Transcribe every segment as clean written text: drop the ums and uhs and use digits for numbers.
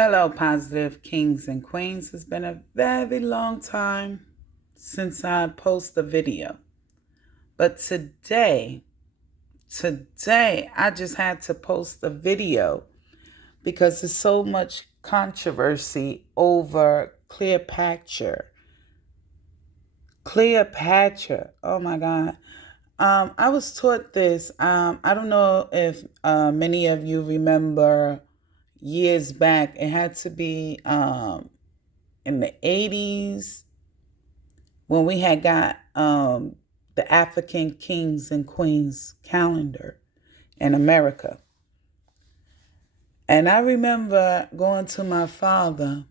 Hello, positive kings and queens. It's been a very long time since I posted a video. But today, I just had to post a video because there's so much controversy over Cleopatra. Cleopatra. Oh my God. I was taught this. I don't know if many of you remember years back. It had to be in the 80s when we had got the African Kings and Queens calendar in America. And I remember going to my father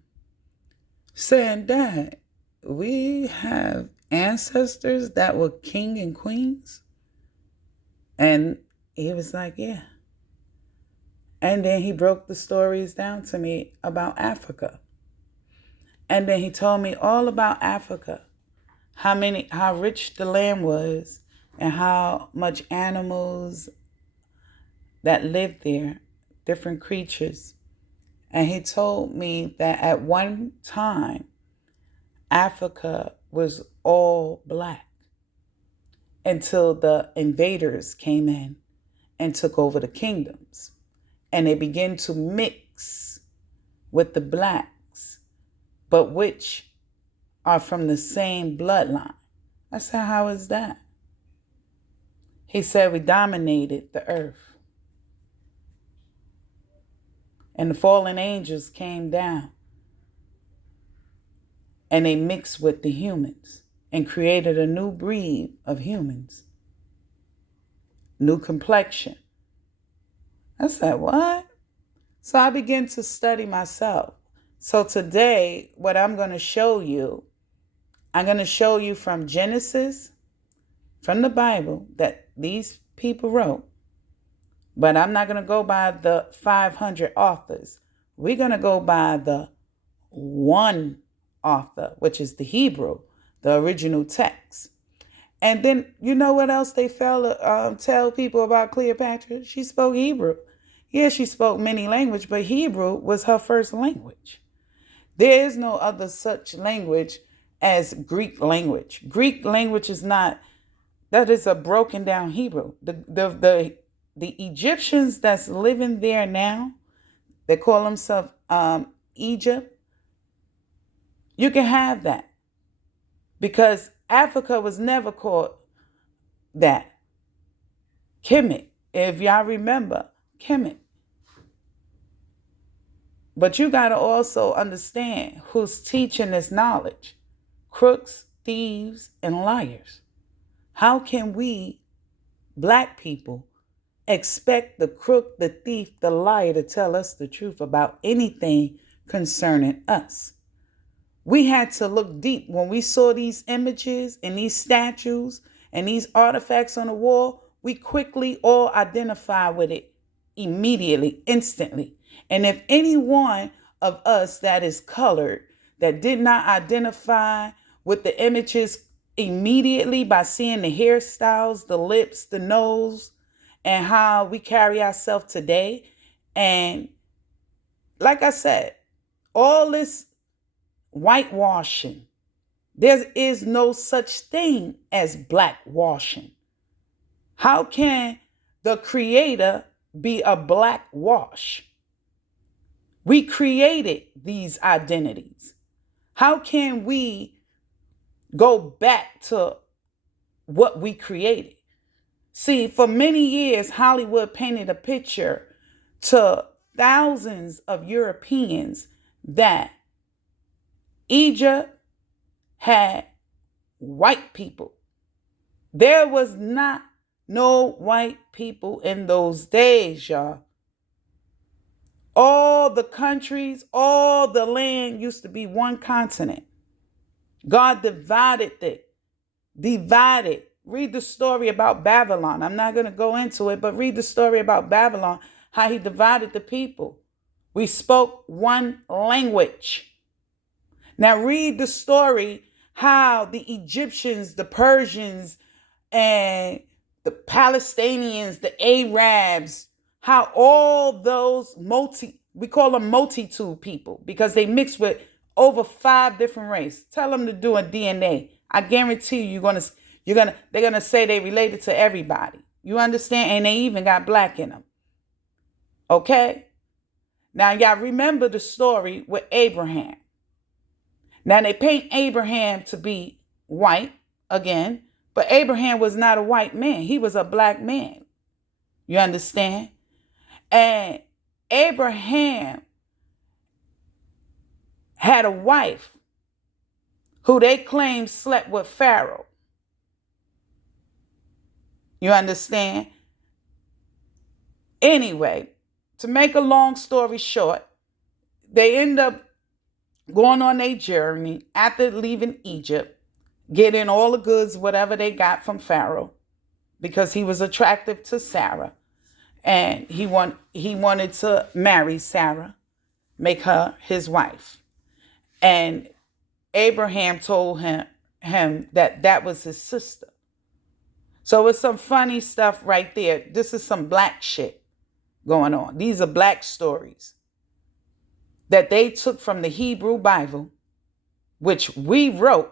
saying, Dad, we have ancestors that were king and queens. And he was like, yeah. And then he broke the stories down to me about Africa. And then he told me all about Africa, how rich the land was, and how much animals that lived there, different creatures. And he told me that at one time, Africa was all black until the invaders came in and took over the kingdoms. And they began to mix with the blacks, but which are from the same bloodline. I said, how is that? He said, we dominated the earth. And the fallen angels came down. And they mixed with the humans and created a new breed of humans. New complexion. I said, what? So I began to study myself. So today, what I'm going to show you from Genesis, from the Bible that these people wrote. But I'm not going to go by the 500 authors. We're going to go by the one author, which is the Hebrew, the original text. And then, you know what else they fail to tell people about Cleopatra? She spoke Hebrew. Yeah, she spoke many languages, but Hebrew was her first language. There is no other such language as Greek language. Greek language is not, that is a broken down Hebrew. The Egyptians that's living there now, they call themselves Egypt. You can have that because Africa was never called that. Kemet, if y'all remember, Kemet. But you got to also understand who's teaching this knowledge. Crooks, thieves, and liars. How can we, black people, expect the crook, the thief, the liar to tell us the truth about anything concerning us? We had to look deep when we saw these images and these statues and these artifacts on the wall. We quickly all identify with it immediately, instantly. And if any one of us that is colored, that did not identify with the images immediately by seeing the hairstyles, the lips, the nose, and how we carry ourselves today. And like I said, all this whitewashing, there is no such thing as blackwashing. How can the creator be a blackwash? We created these identities. How can we go back to what we created? See, for many years, Hollywood painted a picture to thousands of Europeans that Egypt had white people. There was not no white people in those days, y'all. All the countries, all the land used to be one continent. God divided it. Divided. Read the story about Babylon. I'm not going to go into it, but read the story about Babylon, how he divided the people. We spoke one language. Now read the story how the Egyptians, the Persians, and the Palestinians, the Arabs, how all those we call them multitude people because they mix with over 5 different races. Tell them to do a DNA. I guarantee you, they're gonna say they related to everybody. You understand? And they even got black in them. Okay? Now, y'all remember the story with Abraham. Now, they paint Abraham to be white again, but Abraham was not a white man. He was a black man. You understand? And Abraham had a wife who they claimed slept with Pharaoh. You understand? Anyway, to make a long story short, they end up going on their journey after leaving Egypt, getting all the goods, whatever they got from Pharaoh, because he was attractive to Sarah. And he wanted to marry Sarah, make her his wife. And Abraham told him that was his sister. So it's some funny stuff right there. This is some black shit going on. These are black stories that they took from the Hebrew Bible, which we wrote.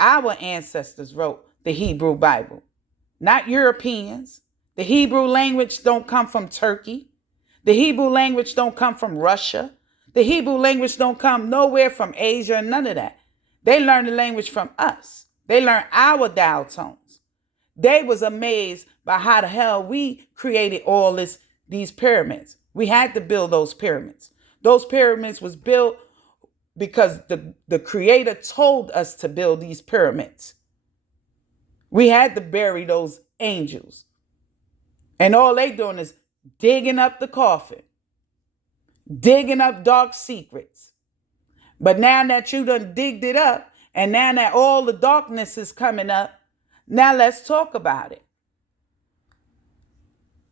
Our ancestors wrote the Hebrew Bible, not Europeans. The Hebrew language don't come from Turkey. The Hebrew language don't come from Russia. The Hebrew language don't come nowhere from Asia, none of that. They learned the language from us. They learned our dial tones. They was amazed by how the hell we created all these pyramids. We had to build those pyramids. Those pyramids was built because the Creator told us to build these pyramids. We had to bury those angels. And all they doing is digging up the coffin, digging up dark secrets. But now that you done digged it up, and now that all the darkness is coming up, now let's talk about it.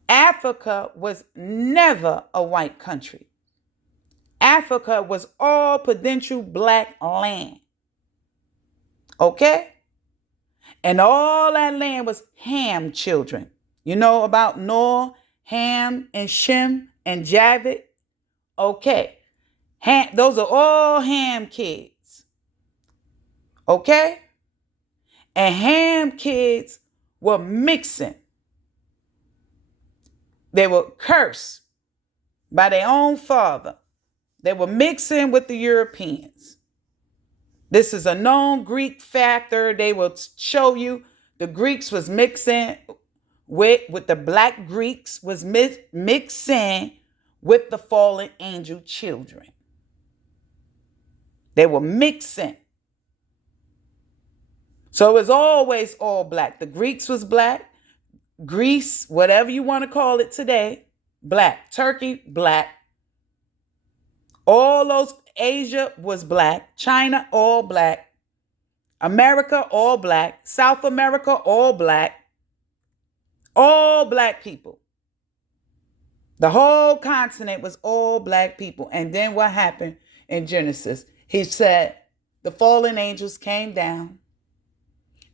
Africa was never a white country. Africa was all potential black land. Okay? And all that land was Ham children. You know about Noah, Ham, and Shem, and Japheth? Okay. Those are all Ham kids. Okay? And Ham kids were mixing. They were cursed by their own father. They were mixing with the Europeans. This is a known Greek factor. They will show you the Greeks was mixing with the black Greeks was mixing with the fallen angel children. They were mixing. So it was always all black. The Greeks was black. Greece, whatever you want to call it today, black. Turkey, black. All those, Asia was black. China, all black. America, all black. South America, all black. All black people. The whole continent was all black people. And then what happened in Genesis? He said the fallen angels came down.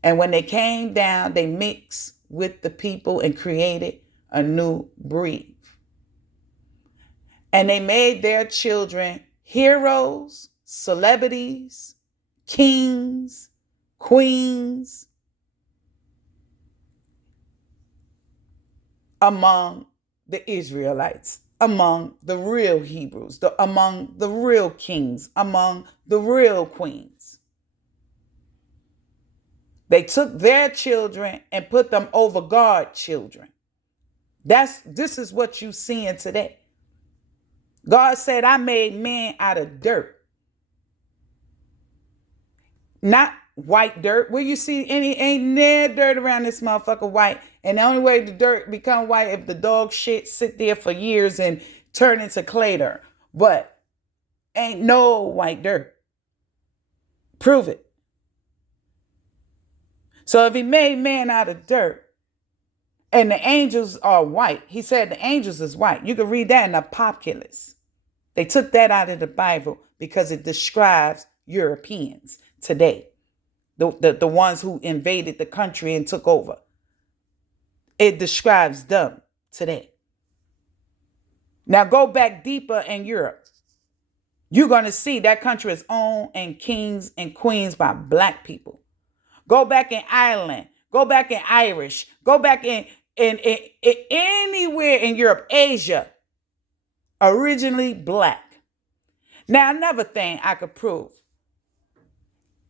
And when they came down, they mixed with the people and created a new breed. And they made their children heroes, celebrities, kings, queens among the Israelites, among the real Hebrews, among the real kings, among the real queens. They took their children and put them over God's children. This is what you're seeing today. God said, I made man out of dirt. Not white dirt. Where you see ain't near dirt around this motherfucker white. And the only way the dirt become white if the dog shit sit there for years and turn into clay dirt. But ain't no white dirt. Prove it. So if he made man out of dirt and the angels are white, he said the angels is white. You can read that in Apocalypse. They took that out of the Bible because it describes Europeans today. The ones who invaded the country and took over. It describes them today. Now go back deeper in Europe. You're going to see that country is owned and kings and queens by black people. Go back in Ireland. Go back in Irish. Go back in anywhere in Europe, Asia, originally black. Now, another thing I could prove.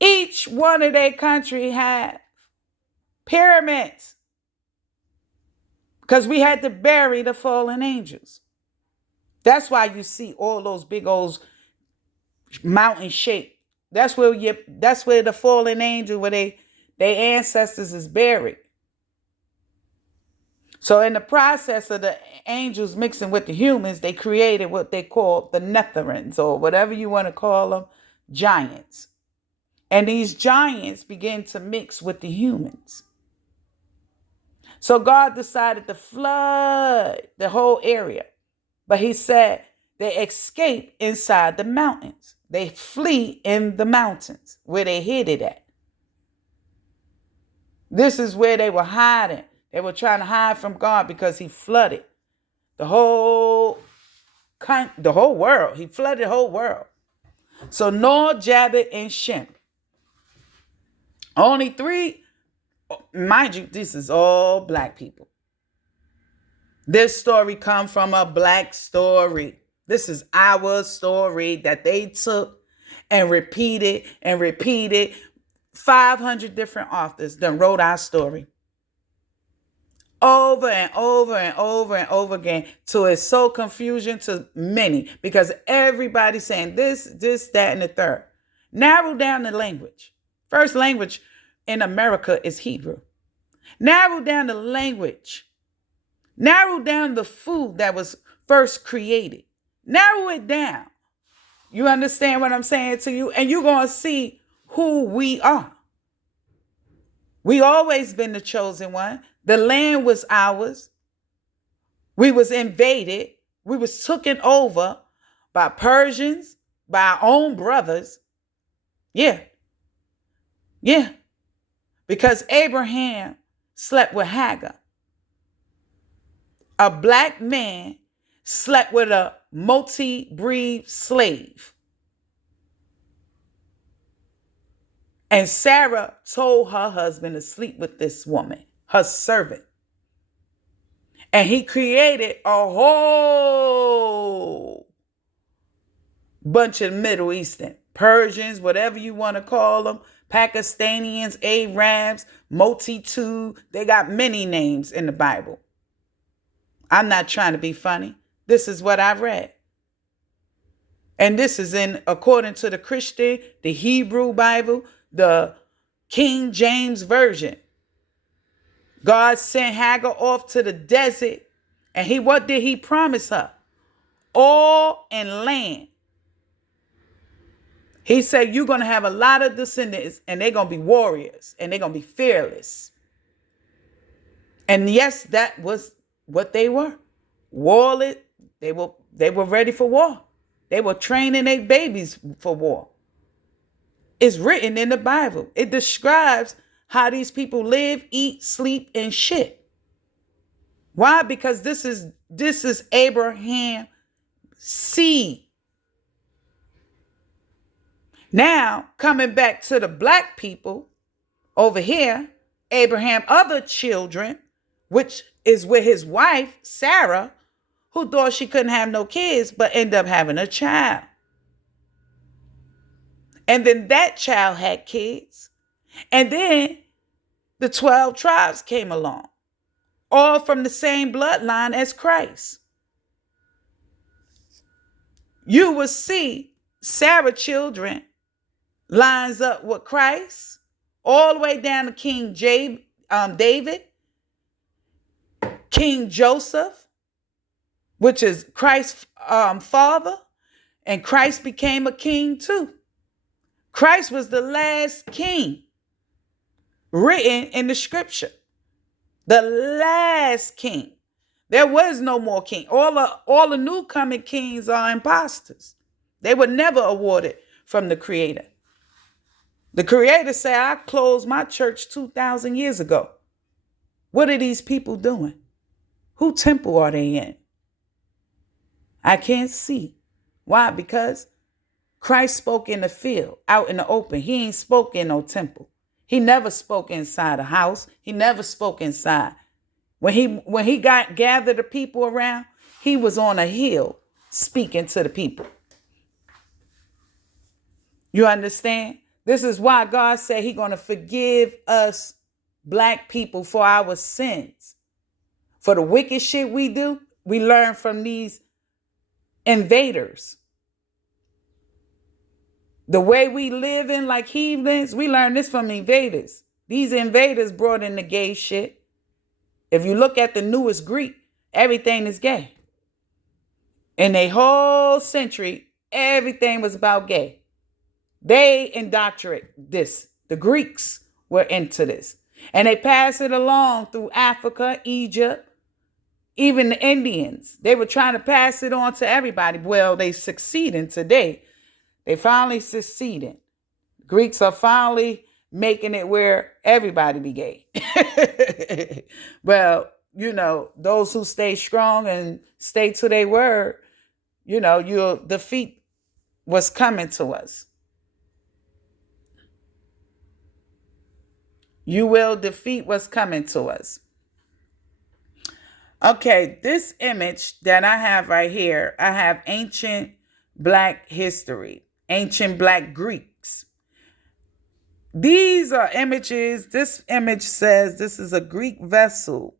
Each one of their country had pyramids because we had to bury the fallen angels. That's why you see all those big old mountain shape. That's where the fallen angel, where their ancestors is buried. So in the process of the angels mixing with the humans, they created what they call the Netherins, or whatever you want to call them, giants. And these giants begin to mix with the humans. So God decided to flood the whole area. But he said they escape inside the mountains. They flee in the mountains where they hid it at. This is where they were hiding. They were trying to hide from God because he flooded the whole world. He flooded the whole world. So Noah, Japheth, and Shem. Only three, mind you, this is all black people. This story comes from a black story. This is our story that they took and repeated and repeated. 500 different authors then wrote our story over and over and over and over again, till it's so confusing to many, because everybody's saying this, that, and the third. Narrow down the language. First language in America is Hebrew. Narrow down the language. Narrow down the food that was first created. Narrow it down. You understand what I'm saying to you? And you're going to see who we are. We always been the chosen one. The land was ours. We was invaded. We was taken over by Persians, by our own brothers. Yeah. Because Abraham slept with Hagar. A black man slept with a multi-breed slave. And Sarah told her husband to sleep with this woman, her servant. And he created a whole bunch of Middle Eastern, Persians, whatever you want to call them, Pakistanians, Arabs, multitude. They got many names in the Bible. I'm not trying to be funny. This is what I read. And this is according to the Christian, the Hebrew Bible, the King James Version. God sent Hagar off to the desert. And what did he promise her? Oil and land. He said, you're going to have a lot of descendants, and they're going to be warriors, and they're going to be fearless. And yes, that was what they were. Warless. They were ready for war. They were training their babies for war. It's written in the Bible. It describes how these people live, eat, sleep, and shit. Why? Because this is Abraham's seed. Now, coming back to the black people over here, Abraham other children, which is with his wife, Sarah, who thought she couldn't have no kids, but ended up having a child. And then that child had kids. And then the 12 tribes came along, all from the same bloodline as Christ. You will see Sarah's children lines up with Christ, all the way down to King David, King Joseph, which is Christ's father, and Christ became a king too. Christ was the last king written in the scripture. The last king. There was no more king. All the new coming kings are imposters. They were never awarded from the Creator. The Creator said, I closed my church 2,000 years ago. What are these people doing? Who temple are they in? I can't see. Why? Because Christ spoke in the field, out in the open. He ain't spoke in no temple. He never spoke inside a house. He never spoke inside. When he got gathered the people around, he was on a hill speaking to the people. You understand? This is why God said He's going to forgive us black people for our sins. For the wicked shit we do, we learn from these invaders. The way we live in like heathens, we learn this from invaders. These invaders brought in the gay shit. If you look at the newest Greek, everything is gay. In a whole century, everything was about gay. They indoctrinate this. The Greeks were into this. And they passed it along through Africa, Egypt, even the Indians. They were trying to pass it on to everybody. Well, they succeeding today. They finally succeeded. Greeks are finally making it where everybody be gay. Well, those who stay strong and stay to their word, you'll defeat what's coming to us. You will defeat what's coming to us. Okay, this image that I have right here, I have ancient Black history, ancient Black Greeks. These are images. This image says this is a Greek vessel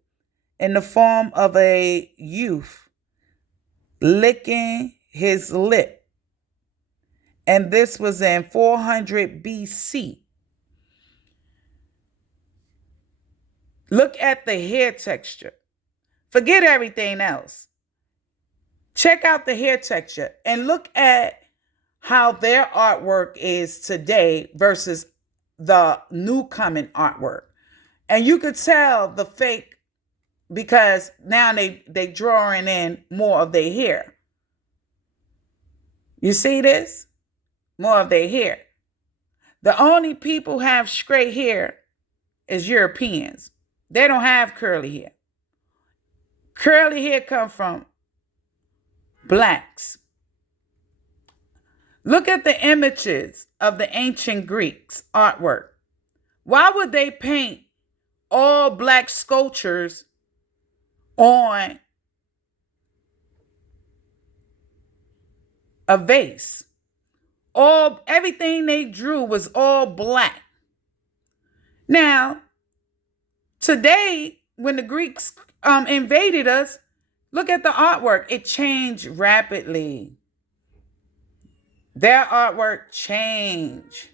in the form of a youth licking his lip. And this was in 400 BC. Look at the hair texture. Forget everything else. Check out the hair texture and look at how their artwork is today versus the new coming artwork. And you could tell the fake because now they drawing in more of their hair. You see this? More of their hair. The only people who have straight hair is Europeans. They don't have curly hair. Curly hair come from blacks. Look at the images of the ancient Greeks artwork. Why would they paint all black sculptures on a vase? Everything they drew was all black. Now, today, when the Greeks invaded us, look at the artwork. It changed rapidly. Their artwork changed.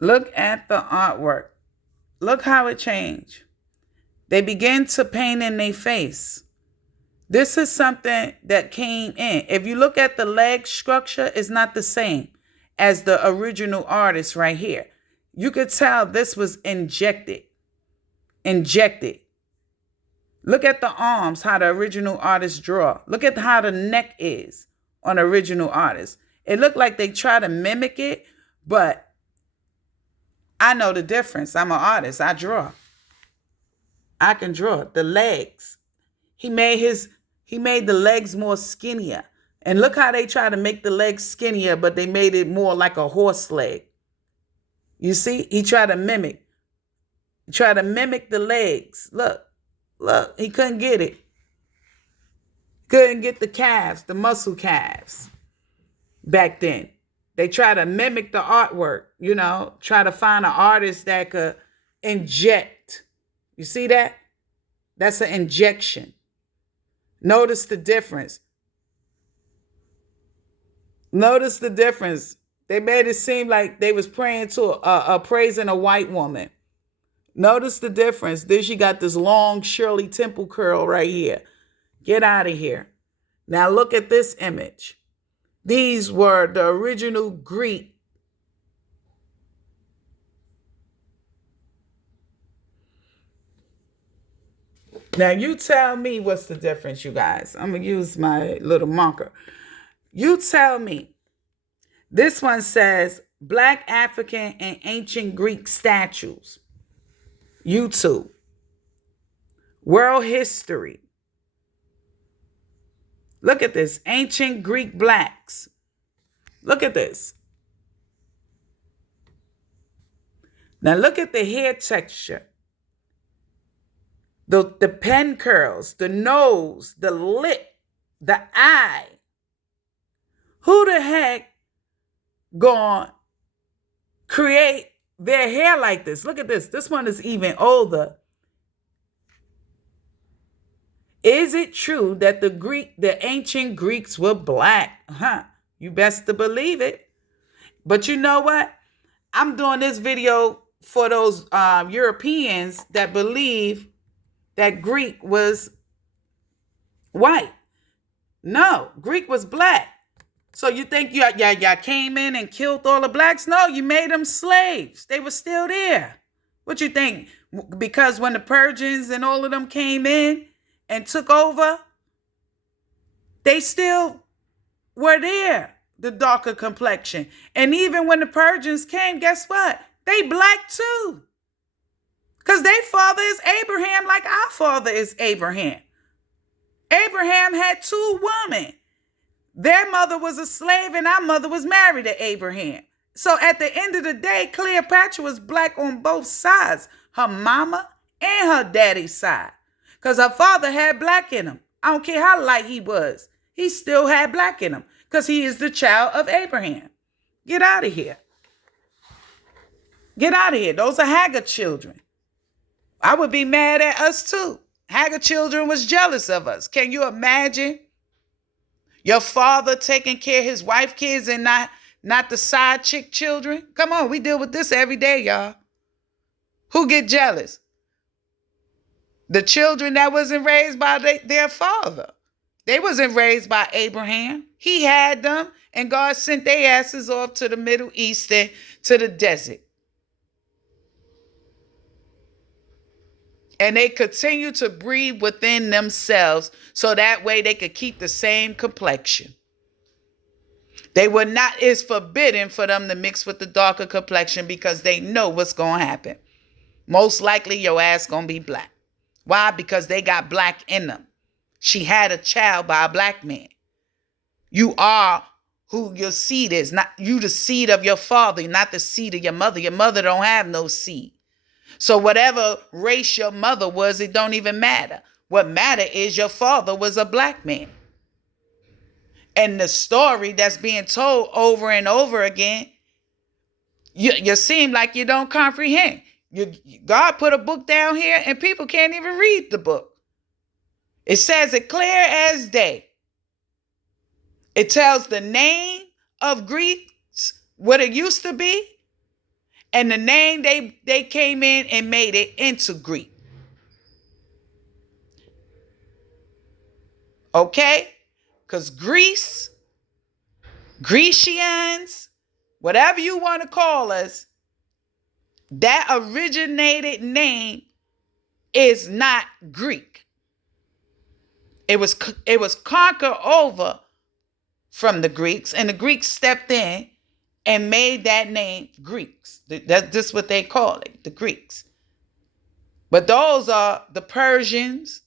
Look at the artwork. Look how it changed. They began to paint in their face. This is something that came in. If you look at the leg structure, it's not the same as the original artist right here. You could tell this was injected. Look at the arms, how the original artist draw. Look at how the neck is on the original artist. It looked like they try to mimic it, but I know the difference. I'm an artist. I draw. I can draw the legs. He made the legs more skinnier. And look how they try to make the legs skinnier, but they made it more like a horse leg. You see, he tried to mimic. He tried to mimic the legs. Look, he couldn't get it. Couldn't get the calves, the muscle calves back then. They try to mimic the artwork, try to find an artist that could inject. You see that? That's an injection. Notice the difference. Notice the difference. They made it seem like they was praying to praising a white woman. Notice the difference. Then she got this long Shirley Temple curl right here. Get out of here. Now look at this image. These were the original Greek. Now you tell me what's the difference, you guys. I'm gonna use my little marker. You tell me. This one says Black African and Ancient Greek statues. YouTube. World history. Look at this. Ancient Greek blacks. Look at this. Now look at the hair texture. The pen curls, the nose, the lip, the eye. Who the heck gonna create their hair like this? Look at this. This one is even older. Is it true that the ancient Greeks were black? You best to believe it. But you know what? I'm doing this video for those Europeans that believe that Greek was white. No, Greek was black. So you think y'all came in and killed all the blacks? No, you made them slaves. They were still there. What you think? Because when the Persians and all of them came in and took over, they still were there, the darker complexion. And even when the Persians came, guess what? They black too. Because their father is Abraham like our father is Abraham. Abraham had 2 women. Their mother was a slave and our mother was married to Abraham. So at the end of the day, Cleopatra was black on both sides, her mama and her daddy's side. Because her father had black in him. I don't care how light he was. He still had black in him because he is the child of Abraham. Get out of here. Get out of here. Those are Hagar children. I would be mad at us too. Hagar children was jealous of us. Can you imagine your father taking care of his wife kids and not the side chick children? Come on, we deal with this every day, y'all. Who get jealous? The children that wasn't raised by their father. They wasn't raised by Abraham. He had them, and God sent their asses off to the Middle East and to the desert. And they continue to breed within themselves so that way they could keep the same complexion. It's forbidden for them to mix with the darker complexion because they know what's going to happen. Most likely your ass going to be black. Why? Because they got black in them. She had a child by a black man. You are who your seed is. Not you the seed of your father, not the seed of your mother. Your mother don't have no seed. So whatever race your mother was, it don't even matter. What matter is your father was a black man. And the story that's being told over and over again, you seem like you don't comprehend. God put a book down here and people can't even read the book. It says it clear as day. It tells the name of Greeks, what it used to be, and the name they came in and made it into Greek. Okay? Because Greece, Grecians, whatever you want to call us, that originated name is not Greek. It was conquered over from the Greeks, and the Greeks stepped in and made that name Greeks. That's what they call it, the Greeks. But those are the Persians,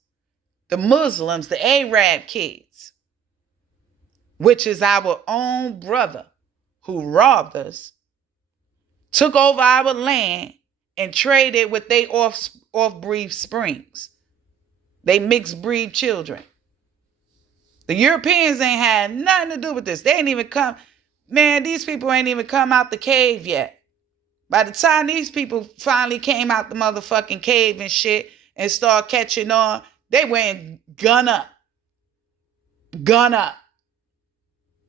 the Muslims, the Arab kids, which is our own brother who robbed us, took over our land, and traded with they off-breed springs. They mixed breed children. The Europeans ain't had nothing to do with this. They ain't even come. Man, these people ain't even come out the cave yet. By the time these people finally came out the motherfucking cave and shit and started catching on, they went gun up. Gun up.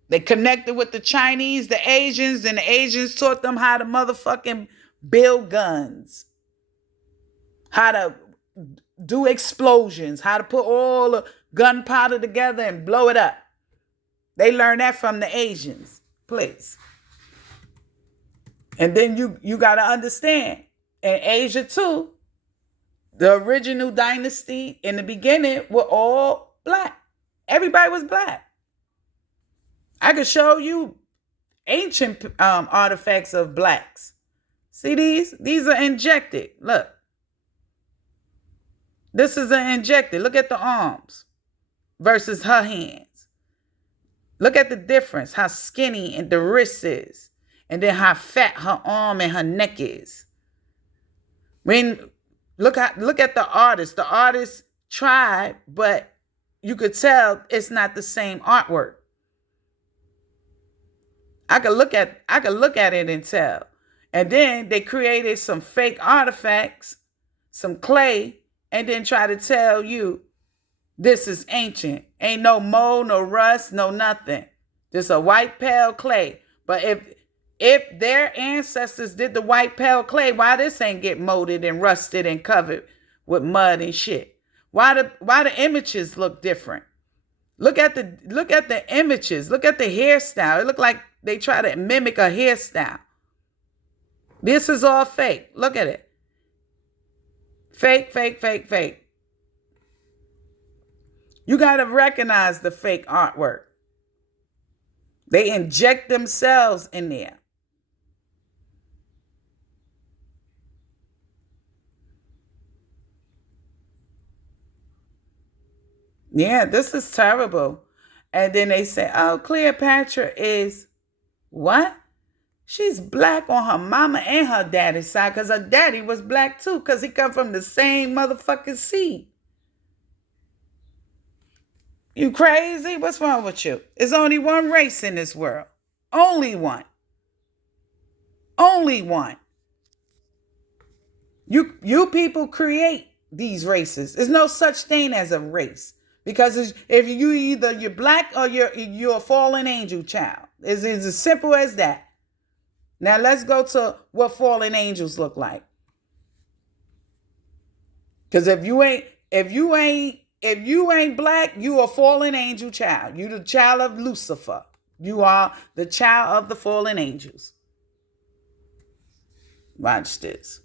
They connected with the Chinese, the Asians, and the Asians taught them how to motherfucking build guns. How to do explosions. How to put all the gunpowder together and blow it up. They learned that from the Asians. Please. And then you got to understand, in Asia too, The original dynasty in the beginning were all black. Everybody was black. I could show you ancient artifacts of blacks. See these? These are injected. Look. This is an injected. Look at the arms versus her hands. Look at the difference, how skinny and the wrist is, and then how fat her arm and her neck is. When look at the artist. The artist tried, but you could tell it's not the same artwork. I could look at it and tell. And then they created some fake artifacts, some clay, and then try to tell you this is ancient. Ain't no mold, no rust, no nothing. This a white pale clay. But if their ancestors did the white pale clay, why this ain't get molded and rusted and covered with mud and shit? Why the images look different? Look at the images. Look at the hairstyle. It look like they try to mimic a hairstyle. This is all fake. Look at it. Fake, fake, fake, fake. You got to recognize the fake artwork. They inject themselves in there. Yeah, this is terrible. And then they say, oh, Cleopatra is what? She's black on her mama and her daddy's side because her daddy was black too because he come from the same motherfucking seed. You crazy? What's wrong with you? There's only one race in this world. Only one. Only one. You people create these races. There's no such thing as a race. Because if you're black or you're a fallen angel child. It's as simple as that. Now let's go to what fallen angels look like. Because if you ain't black, you are a fallen angel child. You the child of Lucifer. You are the child of the fallen angels. Watch this.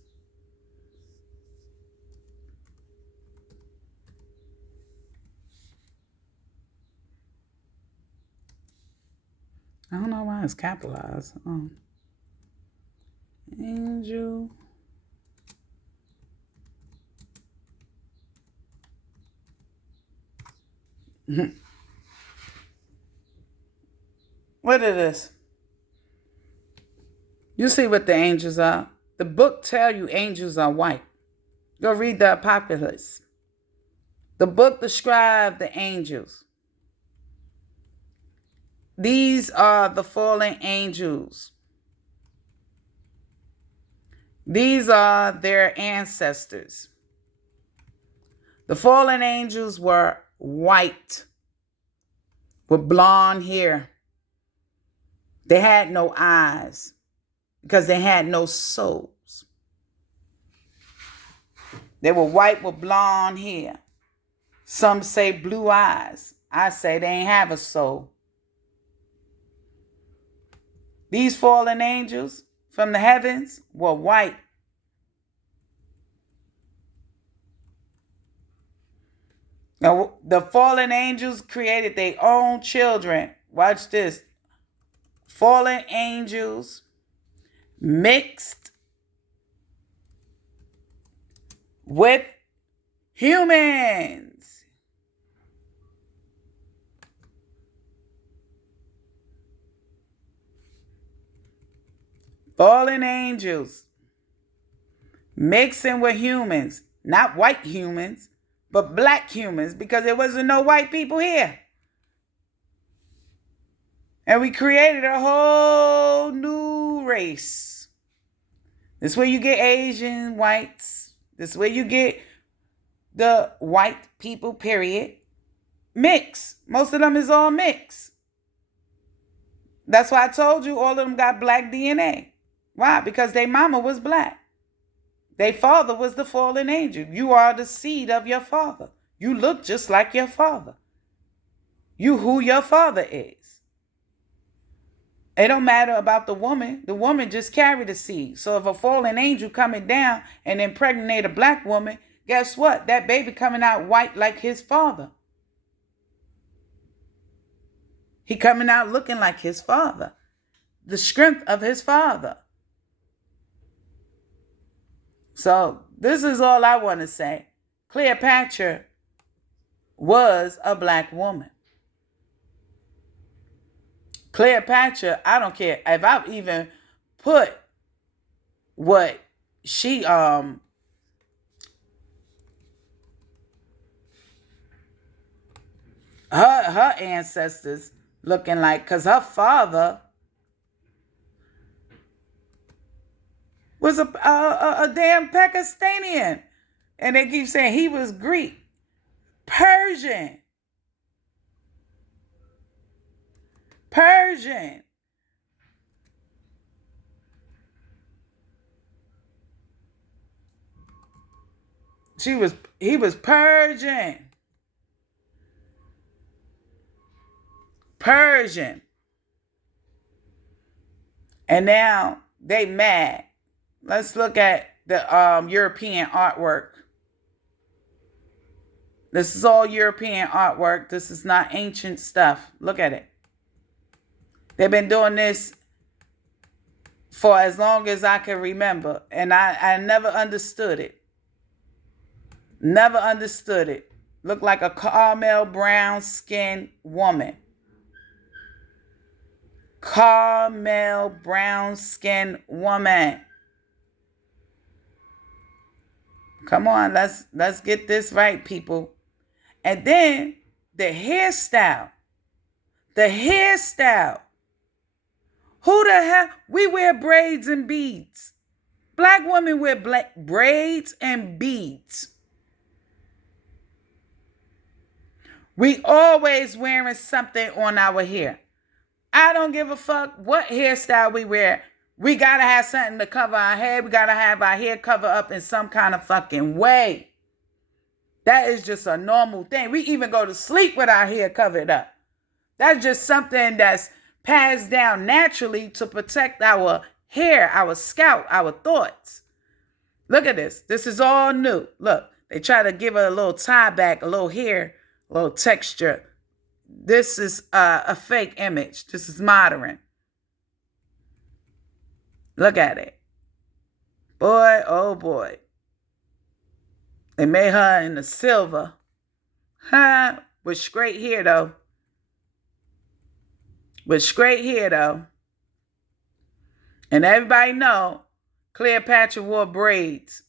I don't know why it's capitalized. Angel. What is this? You see what the angels are. The book tell you angels are white. Go read the Apocalypse. The book describes the angels. These are the fallen angels. These are their ancestors. The fallen angels were white with blonde hair. They had no eyes because they had no souls. They were white with blonde hair. Some say blue eyes. I say they ain't have a soul. These fallen angels from the heavens were white. Now, the fallen angels created their own children. Watch this. Fallen angels mixed with humans. Fallen angels mixing with humans, not white humans, but black humans, because there wasn't no white people here. And we created a whole new race. This is where you get Asian whites. This is where you get the white people, period. Mix. Most of them is all mix. That's why I told you all of them got black DNA. Why? Because their mama was black. Their father was the fallen angel. You are the seed of your father. You look just like your father. You who your father is. It don't matter about the woman. The woman just carried the seed. So if a fallen angel coming down and impregnate a black woman, guess what? That baby coming out white like his father. He coming out looking like his father. The strength of his father. So this is all I want to say. Cleopatra was a black woman. Cleopatra, I don't care if I've even put what she her ancestors looking like, because her father was a damn Pakistani, and they keep saying he was Greek, Persian. He was Persian. And now they mad. Let's look at the European artwork. This is all European artwork. This is not ancient stuff. Look at it. They've been doing this for as long as I can remember. And I never understood it. Never understood it. Looked like a caramel brown skinned woman. Caramel brown skinned woman. Come on, let's get this right, people. And then the hairstyle. Who the hell? We wear braids and beads. Black women wear braids and beads. We always wearing something on our hair. I don't give a fuck what hairstyle we wear. We got to have something to cover our head. We got to have our hair covered up in some kind of fucking way. That is just a normal thing. We even go to sleep with our hair covered up. That's just something that's passed down naturally to protect our hair, our scalp, our thoughts. Look at this. This is all new. Look, they try to give it a little tie back, a little hair, a little texture. This is a fake image. This is modern. Look at it. Boy, oh boy. They made her in the silver. With straight hair though. And everybody know Cleopatra wore braids.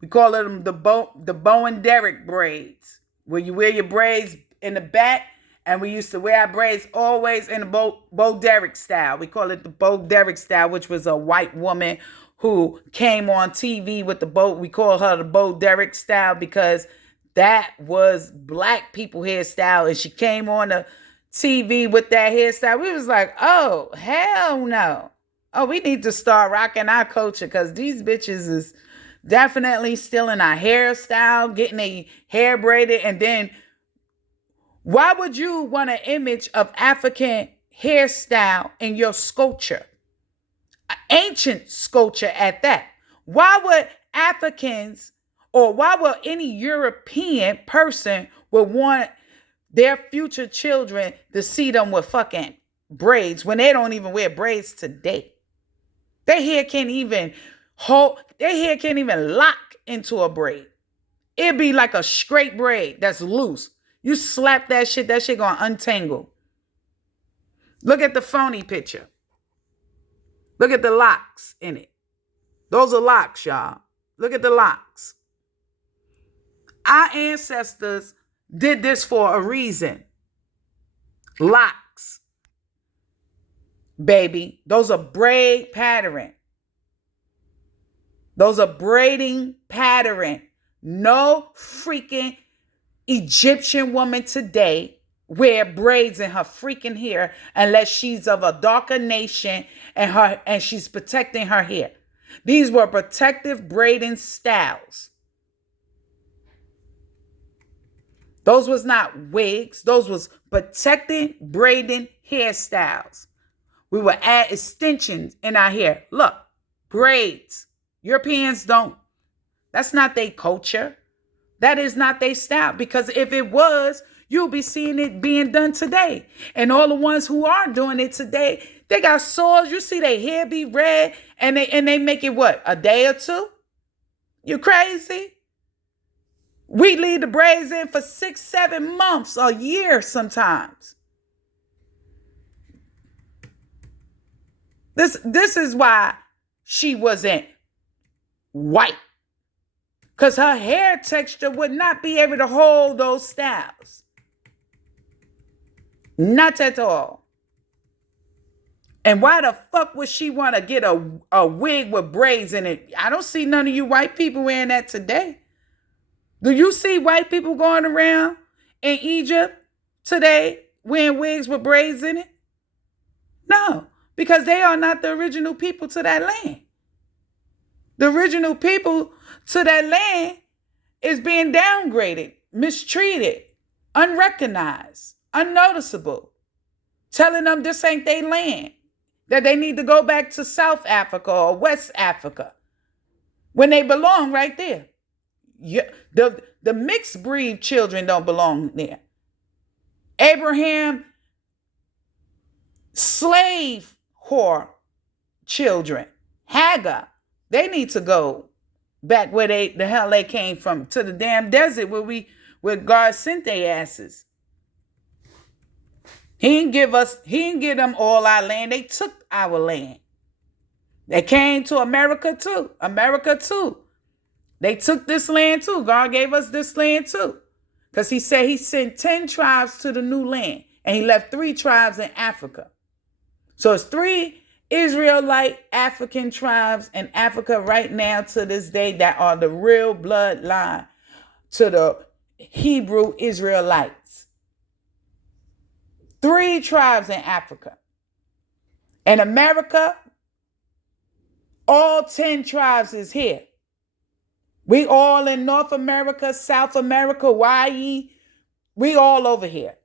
We call them the Bow and Derrick braids. Where you wear your braids in the back. And we used to wear our braids always in the Bo Derrick style. We call it the Bo Derrick style, which was a white woman who came on TV with the boat. We call her the Bo Derrick style because that was black people hairstyle. And she came on the TV with that hairstyle. We was like, oh, hell no. Oh, we need to start rocking our culture because these bitches is definitely stealing our hairstyle, getting their hair braided, and then why would you want an image of African hairstyle in your sculpture? Ancient sculpture at that. Why would Africans or why would any European person would want their future children to see them with fucking braids when they don't even wear braids today? Their hair can't even lock into a braid. It'd be like a straight braid that's loose. You slap that shit gonna untangle. Look at the phony picture. Look at the locks in it. Those are locks, y'all. Look at the locks. Our ancestors did this for a reason. Locks. Baby. Those are braid pattern. Those are braiding pattern. No freaking Egyptian woman today wear braids in her freaking hair unless she's of a darker nation and she's protecting her hair. These were protective braiding styles. Those was not wigs. Those was protecting braiding hairstyles. We would add extensions in our hair. Look, braids. Europeans don't. That's not their culture. That is not their style, because if it was, you'll be seeing it being done today. And all the ones who are doing it today, they got sores. You see their hair be red, and they make it what, a day or two? You crazy? We leave the braids in for 6, 7 months, a year sometimes. This is why she wasn't white. Because her hair texture would not be able to hold those styles. Not at all. And why the fuck would she want to get a wig with braids in it? I don't see none of you white people wearing that today. Do you see white people going around in Egypt today wearing wigs with braids in it? No, because they are not the original people to that land. The original people to that land is being downgraded, mistreated, unrecognized, unnoticeable, telling them this ain't their land, that they need to go back to South Africa or West Africa when they belong right there. The mixed breed children don't belong there. Abraham slave whore children, Hagar, they need to go back where the hell they came from, to the damn desert where God sent their asses. He didn't give them all our land. They took our land. They came to America too. They took this land too. God gave us this land too. Because he said he sent 10 tribes to the new land, and he left 3 tribes in Africa. So it's 3 Israelite African tribes in Africa right now to this day that are the real bloodline to the Hebrew Israelites. 3 tribes in Africa. In America, all 10 tribes is here. We all in North America, South America, Hawaii. We all over here.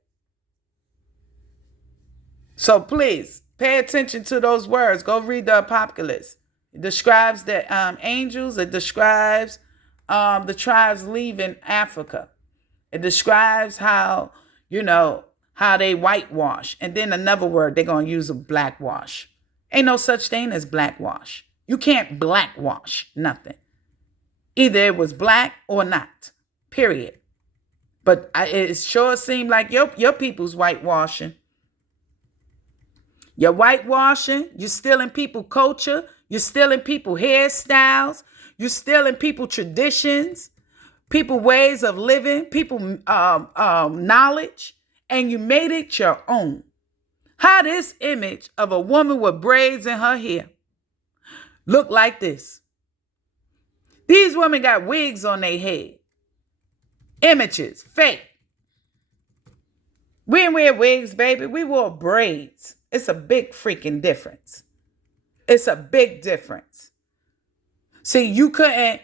So please pay attention to those words. Go read the Apocalypse. It describes the angels. It describes the tribes leaving Africa. It describes how, how they whitewash. And then another word, they're going to use a blackwash. Ain't no such thing as blackwash. You can't blackwash nothing. Either it was black or not, period. But it sure seemed like your people's whitewashing. You're whitewashing. You're stealing people culture. You're stealing people hairstyles. You're stealing people traditions, people ways of living, people knowledge, and you made it your own. How this image of a woman with braids in her hair look like this? These women got wigs on their head. Images, fake. We didn't wear wigs, baby. We wore braids. It's a big freaking difference. It's a big difference. See, you couldn't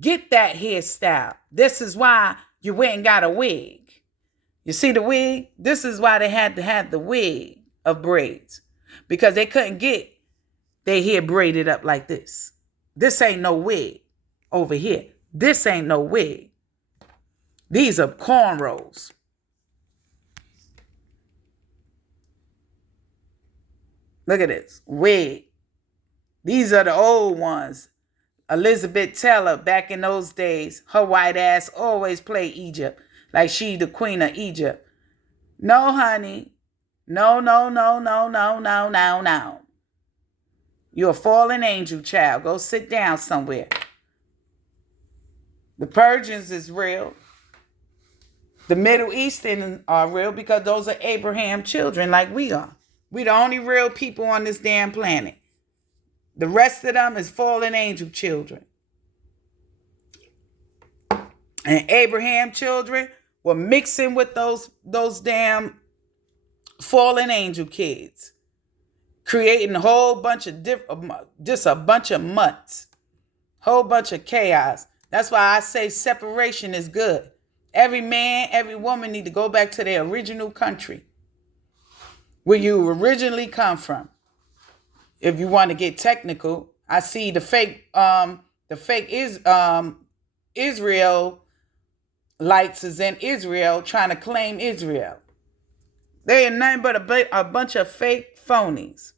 get that hairstyle. This is why you went and got a wig. You see the wig? This is why they had to have the wig of braids, because they couldn't get their hair braided up like this. This ain't no wig over here. This ain't no wig. These are cornrows. Look at this wig. These are the old ones. Elizabeth Taylor, back in those days, her white ass always played Egypt like she the queen of Egypt. No, honey. No. You're a fallen angel, child. Go sit down somewhere. The Persians is real. The Middle Eastern are real because those are Abraham children like we are. We the only real people on this damn planet. The rest of them is fallen angel children. And Abraham children were mixing with those damn fallen angel kids, creating a whole bunch of just a bunch of mutts, whole bunch of chaos. That's why I say separation is good. Every man, every woman need to go back to their original country, where you originally come from. If you want to get technical, I see the fake Israel lights is in Israel trying to claim Israel. They ain't nothing but a bunch of fake phonies.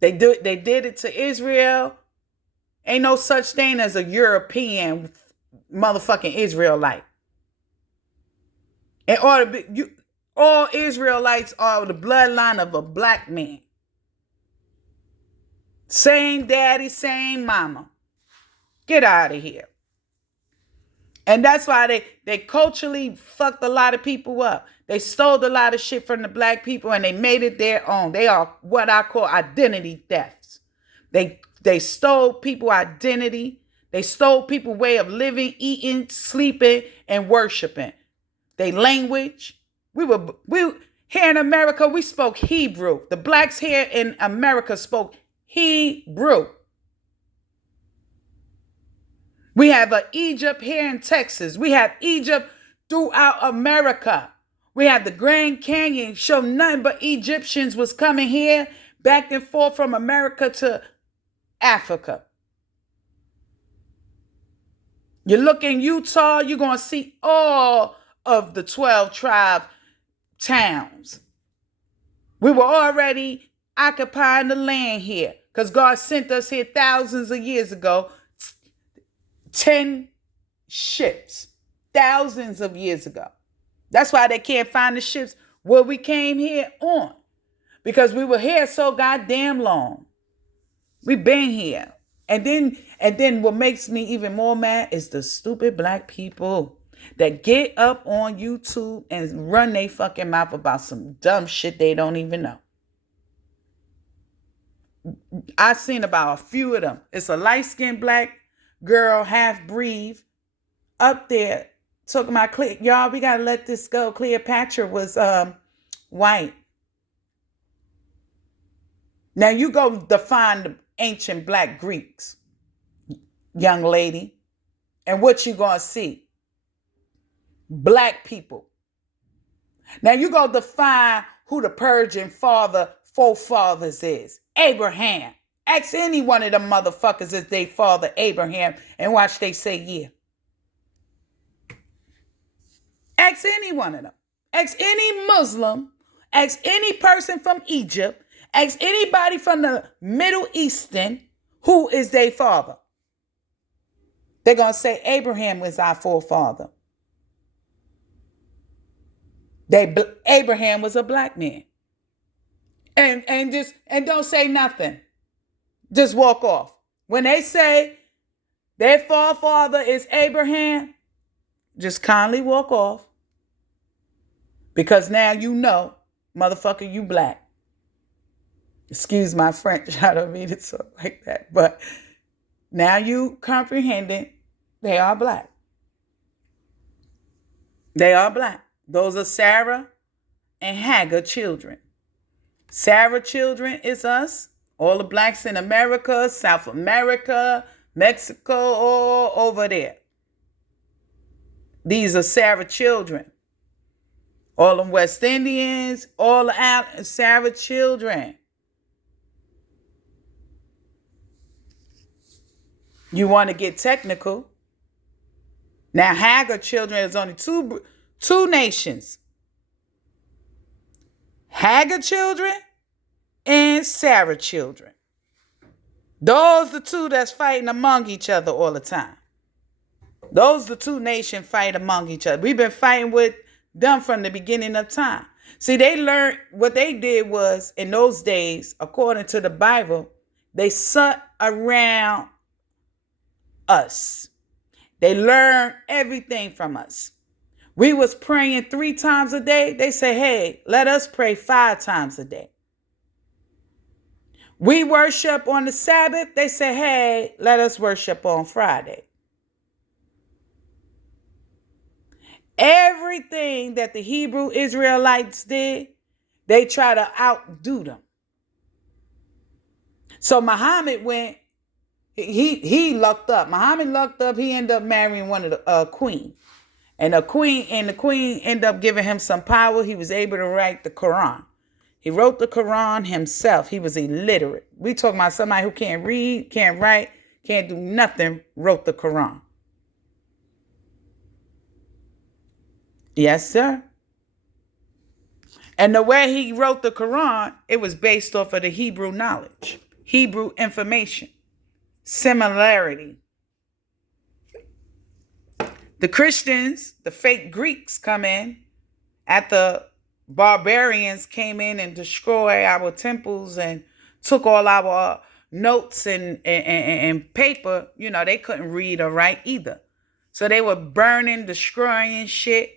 They did it to Israel. Ain't no such thing as a European motherfucking Israelite. In order to be, all Israelites are the bloodline of a black man. Same daddy, same mama. Get out of here. And that's why they culturally fucked a lot of people up. They stole a lot of shit from the black people and they made it their own. They are what I call identity thefts. They stole people identity. They stole people way of living, eating, sleeping, and worshiping. They language. We here in America, we spoke Hebrew. The blacks here in America spoke Hebrew. We have an Egypt here in Texas. We have Egypt throughout America. We have the Grand Canyon. Show nothing but Egyptians was coming here back and forth from America to Africa. You look in Utah, you're going to see all of the 12 tribe towns. We were already occupying the land here because God sent us here thousands of years ago. 10 ships, thousands of years ago. That's why they can't find the ships where we came here on. Because we were here so goddamn long. We've been here. And then what makes me even more mad is the stupid black people that get up on YouTube and run their fucking mouth about some dumb shit they don't even know. I've seen about a few of them. It's a light-skinned black girl, half-breed, up there talking about, y'all, we got to let this go. Cleopatra was white. Now you go define the ancient black Greeks, young lady, and what you going to see? Black people. Now you go define who the Persian forefathers is. Abraham. Ask any one of them motherfuckers if they father Abraham and watch they say yeah. Ask any one of them. Ask any Muslim. Ask any person from Egypt. Ask anybody from the Middle Eastern who is their father. They're going to say Abraham was our forefather. Abraham was a black man. And don't say nothing. Just walk off. When they say their forefather is Abraham, just kindly walk off. Because now you know, motherfucker, you black. Excuse my French, I don't mean to talk like that. But now you comprehending they are black. They are black. Those are Sarah and Hagar children. Sarah children is us. All the blacks in America, South America, Mexico, all over there. These are Sarah children. All them West Indians, all out Sarah children. You want to get technical? Now Hagar children is only two nations. Hagar children and Sarah children. Those are the two that's fighting among each other all the time. Those are the two nations fight among each other. We've been fighting with them from the beginning of time. See, they learned what they did was in those days, according to the Bible, they sat around us. They learned everything from us. We was praying 3 times a day. They say, hey, let us pray 5 times a day. We worship on the Sabbath. They say, hey, let us worship on Friday. Everything that the Hebrew Israelites did, they try to outdo them. So Muhammad went, he lucked up. Muhammad lucked up. He ended up marrying one of the queen. And the queen ended up giving him some power. He was able to write the Quran. He wrote the Quran himself. He was illiterate. We talking about somebody who can't read, can't write, can't do nothing, wrote the Quran. Yes, sir. And the way he wrote the Quran, it was based off of the Hebrew knowledge, Hebrew information, similarity. The Christians, the fake Greeks come in at the barbarians came in and destroyed our temples and took all our notes and paper. You know, they couldn't read or write either. So they were burning, destroying shit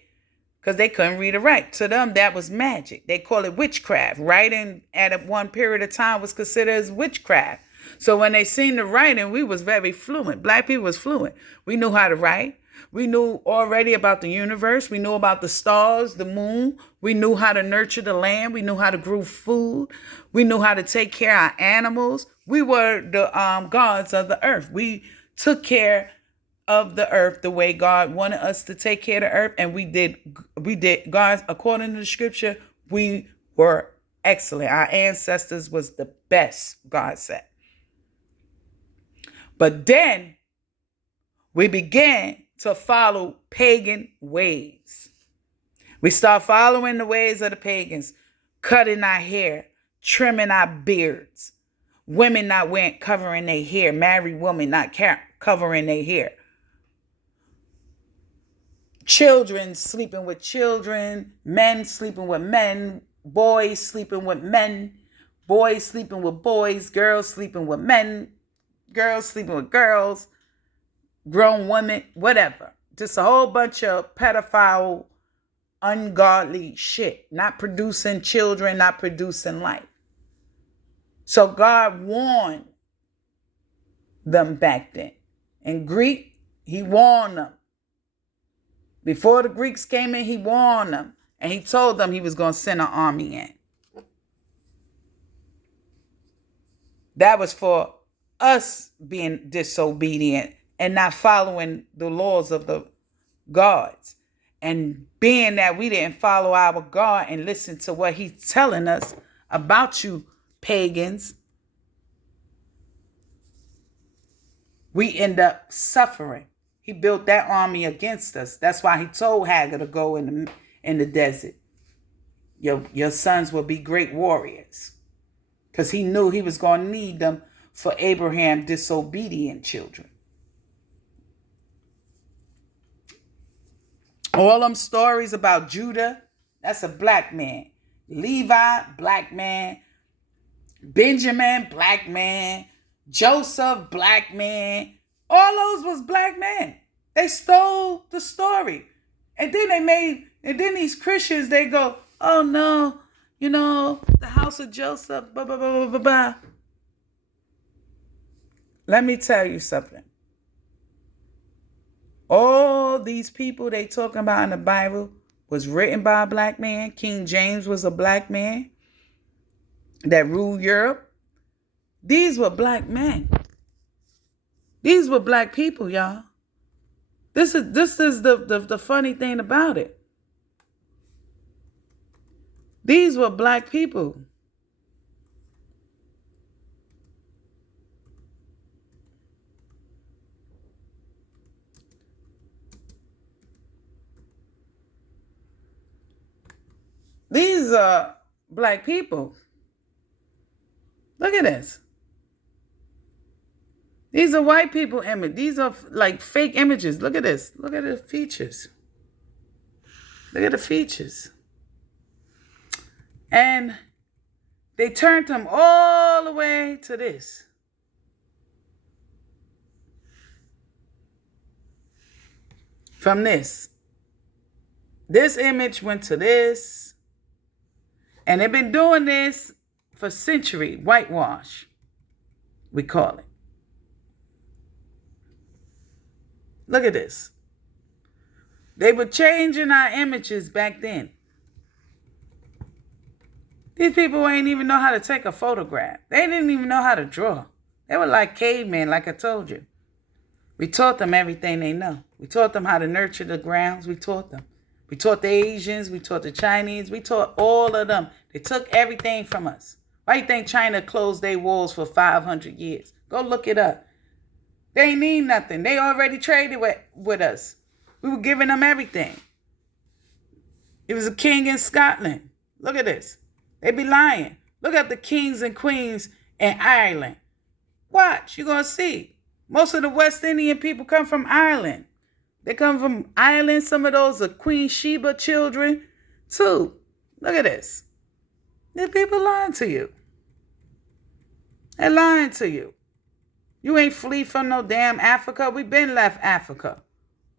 because they couldn't read or write. To them, that was magic. They call it witchcraft. Writing at one period of time was considered as witchcraft. So when they seen the writing, we was very fluent. Black people was fluent. We knew how to write. We knew already about the universe. We knew about the stars, the moon. We knew how to nurture the land. We knew how to grow food. We knew how to take care of our animals. We were the gods of the earth. We took care of the earth the way God wanted us to take care of the earth, and we did God according to the scripture. We were excellent. Our ancestors was the best, God said. But then we began to follow pagan ways. We start following the ways of the pagans, cutting our hair, trimming our beards, women not covering their hair, married women not covering their hair, children sleeping with children, men sleeping with men, boys sleeping with men, boys sleeping with boys, girls sleeping with men, girls sleeping with girls, grown women, whatever. Just a whole bunch of pedophile, ungodly shit. Not producing children, not producing life. So God warned them back then. In Greek, he warned them. Before the Greeks came in, he warned them. And he told them he was going to send an army in. That was for us being disobedient and not following the laws of the gods. And being that we didn't follow our God and listen to what he's telling us about you pagans, we end up suffering. He built that army against us. That's why he told Hagar to go in the desert. Your sons will be great warriors. Because he knew he was going to need them for Abraham's disobedient children. All them stories about Judah, that's a black man. Levi, black man. Benjamin, black man. Joseph, black man. All those was black men. They stole the story. And then these Christians, they go, oh no, the house of Joseph, blah, blah, blah, blah, blah, blah. Let me tell you something. All these people they talking about in the Bible was written by a black man. King James was a black man that ruled Europe. These were black men. These were black people, y'all. This is the funny thing about it. These were black people. These are black people. Look at this. These are white people images. These are like fake images. Look at this. Look at the features. Look at the features. And they turned them all the way to this. From this. This image went to this. And they've been doing this for centuries. Whitewash, we call it. Look at this. They were changing our images back then. These people ain't even know how to take a photograph. They didn't even know how to draw. They were like cavemen, like I told you. We taught them everything they know. We taught them how to nurture the grounds. We taught them. We taught the Asians. We taught the Chinese. We taught all of them. They took everything from us. Why do you think China closed their walls for 500 years? Go look it up. They ain't need nothing. They already traded with us. We were giving them everything. He was a king in Scotland. Look at this. They be lying. Look at the kings and queens in Ireland. Watch, you're going to see. Most of the West Indian people come from Ireland. They come from Ireland. Some of those are Queen Sheba children, too. Look at this. The people lying to you. They're lying to you. You ain't flee from no damn Africa. We been left Africa.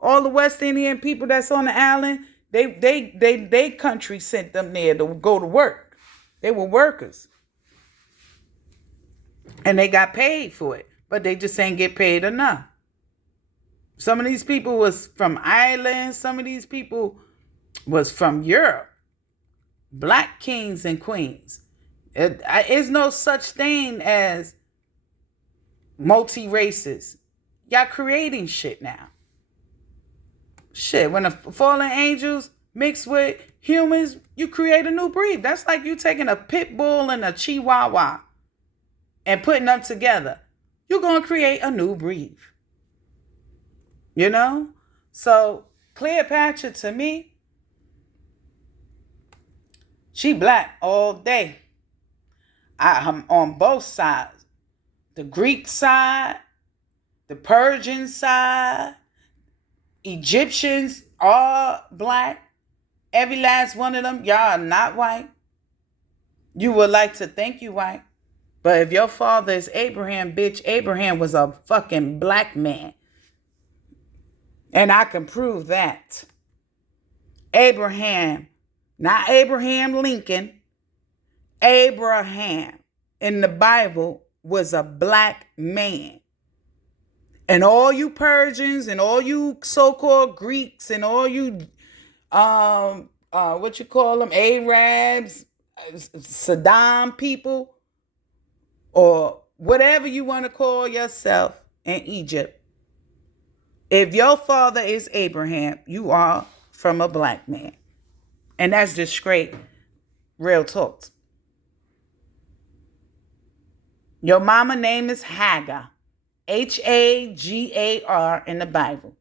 All the West Indian people that's on the island, they country sent them there to go to work. They were workers. And they got paid for it. But they just ain't get paid enough. Some of these people was from Ireland. Some of these people was from Europe. Black kings and queens. It's no such thing as multi-races. Y'all creating shit now. Shit, when the fallen angels mix with humans, you create a new breed. That's like you taking a pit bull and a chihuahua and putting them together. You're going to create a new breed. You know? So, Cleopatra, to me, she black all day. I'm on both sides. The Greek side, the Persian side, Egyptians are black. Every last one of them, y'all are not white. You would like to think you white. But if your father is Abraham, bitch, Abraham was a fucking black man. And I can prove that. Abraham, not Abraham Lincoln, Abraham in the Bible was a black man. And all you Persians and all you so-called Greeks and all you, what you call them, Arabs, Saddam people, or whatever you want to call yourself in Egypt. If your father is Abraham, you are from a black man. And that's just straight real talk. Your mama name is Hagar. Hagar in the Bible.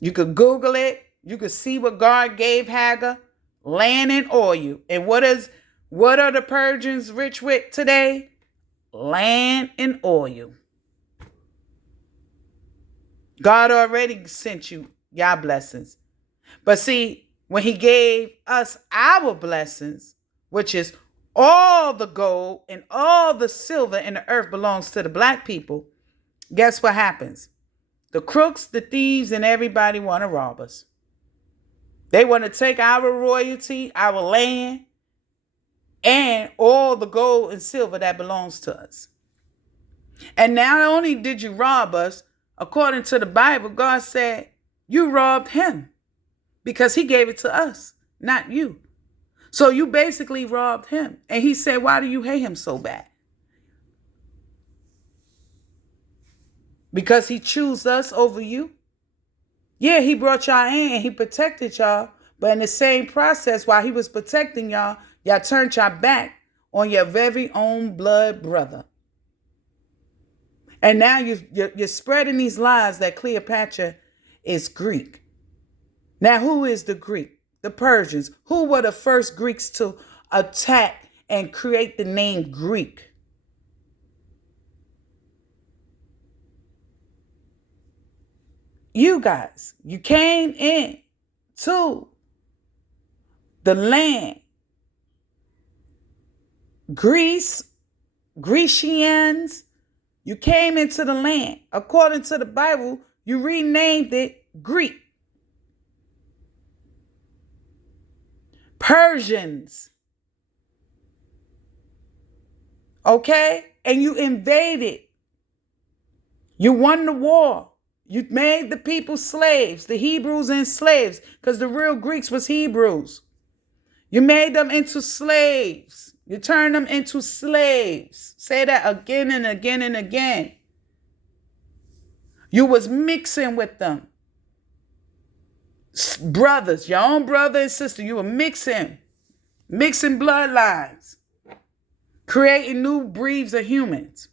You could Google it. You could see what God gave Hagar. Land and oil. And what are the Persians rich with today? Land and oil. God already sent you y'all blessings. But see, when he gave us our blessings, which is all the gold and all the silver in the earth belongs to the black people, guess what happens? The crooks, the thieves, and everybody want to rob us. They want to take our royalty, our land, and all the gold and silver that belongs to us. And not only did you rob us, according to the Bible, God said you robbed him because he gave it to us, not you. So you basically robbed him. And he said, why do you hate him so bad? Because he chose us over you? Yeah, he brought y'all in and he protected y'all. But in the same process, while he was protecting y'all, y'all turned y'all back on your very own blood brother. And now you're spreading these lies that Cleopatra is Greek. Now, who is the Greek? The Persians. Who were the first Greeks to attack and create the name Greek? You guys. You came in to the land. Greece, Grecians. You came into the land. According to the Bible, you renamed it Greek. Persians. Okay? And you invaded. You won the war. You made the people slaves, the Hebrews and slaves, because the real Greeks was Hebrews. You made them into slaves. You turned them into slaves. Say that again and again and again. You was mixing with them. Brothers, your own brother and sister, you were mixing bloodlines, creating new breeds of humans.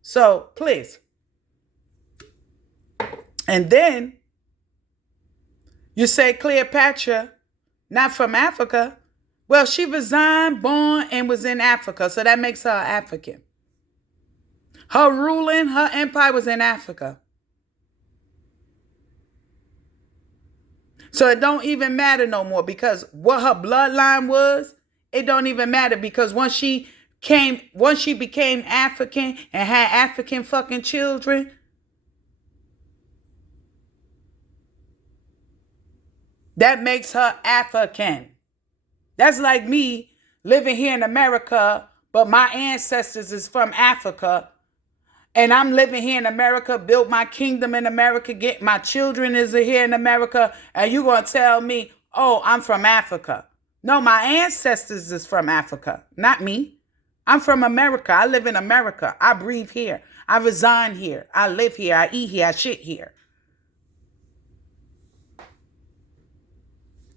So, please. And then you say Cleopatra not from Africa. Well, she resigned, born, and was in Africa, so that makes her African. Her ruling, her empire was in Africa. So it don't even matter no more because what her bloodline was, it don't even matter because once she became African and had African fucking children, that makes her African. That's like me living here in America, but my ancestors is from Africa. And I'm living here in America, built my kingdom in America, get my children is here in America, and you're going to tell me, oh, I'm from Africa. No, my ancestors is from Africa, not me. I'm from America. I live in America. I breathe here. I resign here. I live here. I eat here. I shit here.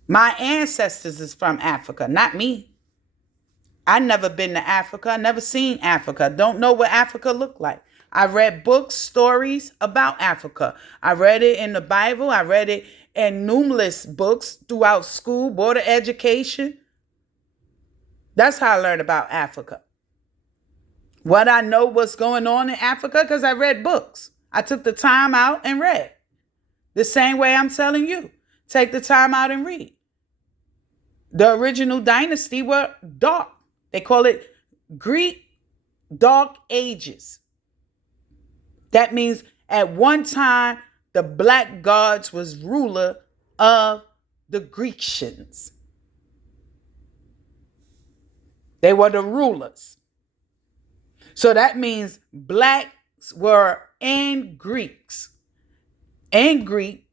My ancestors is from Africa, not me. I never been to Africa. I never seen Africa. Don't know what Africa looked like. I read books, stories about Africa. I read it in the Bible. I read it in numerous books throughout school, border education. That's how I learned about Africa. What I know what's going on in Africa because I read books. I took the time out and read. The same way I'm telling you. Take the time out and read. The original dynasty were dark. They call it Greek Dark Ages. That means at one time, the black gods was ruler of the Grecians. They were the rulers. So that means blacks were in Greeks, in Greek,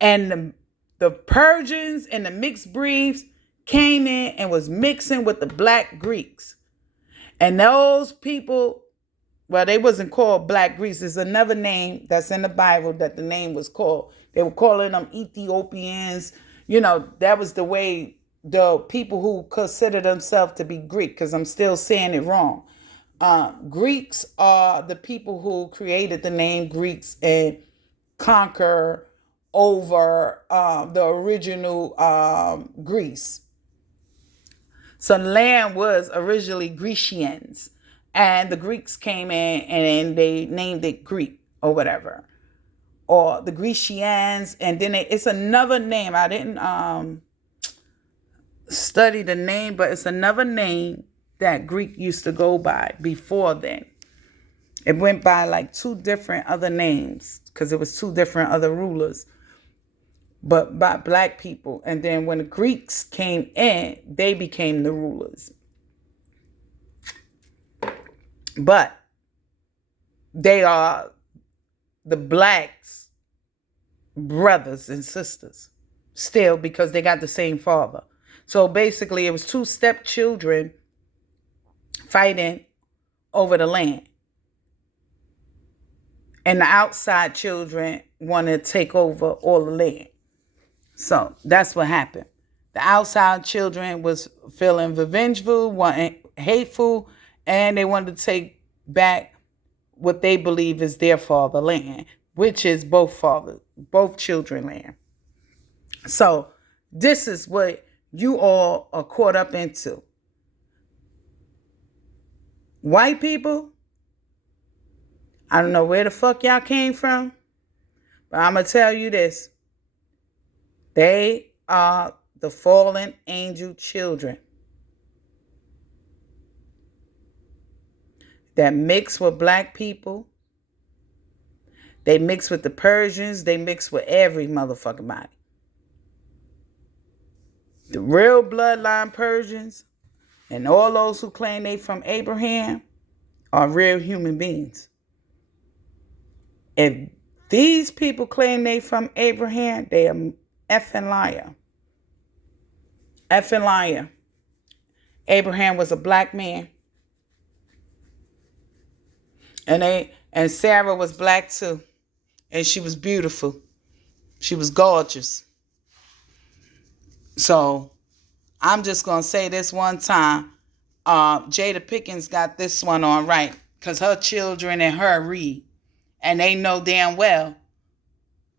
and the Persians and the mixed breeds came in and was mixing with the black Greeks. And those people, well, they wasn't called black Greeks. There's another name that's in the Bible that the name was called. They were calling them Ethiopians. You know, that was the way the people who consider themselves to be Greek, because I'm still saying it wrong. Greeks are the people who created the name Greeks and conquer over the original Greece. So the land was originally Grecians, and the Greeks came in and they named it Greek or whatever, or the Grecians, and then it's another name. I didn't study the name, but it's another name that Greek used to go by before then. It went by like two different other names because it was two different other rulers, but by black people. And then when the Greeks came in, they became the rulers. But they are the blacks' brothers and sisters still because they got the same father. So basically it was two stepchildren fighting over the land. And the outside children want to take over all the land. So that's what happened. The outside children was feeling revengeful, wanting hateful, and they wanted to take back what they believe is their fatherland, which is both children land. So this is what you all are caught up into. White people, I don't know where the fuck y'all came from, but I'm going to tell you this. They are the fallen angel children that mix with black people. They mix with the Persians. They mix with every motherfucking body. The real bloodline Persians and all those who claim they from Abraham are real human beings. If these people claim they from Abraham, they are effing liar. Effing liar. Abraham was a black man. And Sarah was black too. And she was beautiful. She was gorgeous. So I'm just going to say this one time. Jada Pickens got this one on right. Because her children and her read. And they know damn well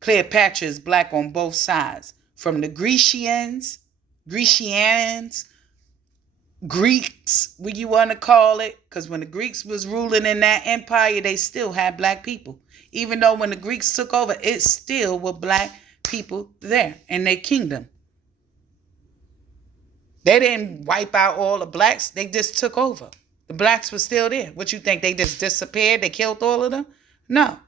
Cleopatra is black on both sides. From the Grecians Grecians, Greeks, what you want to call it, because when the Greeks was ruling in that empire, they still had black people. Even though when the Greeks took over, it still were black people there in their kingdom. They didn't wipe out all the blacks. They just took over. The blacks were still there. What you think? They just disappeared? They killed all of them? No.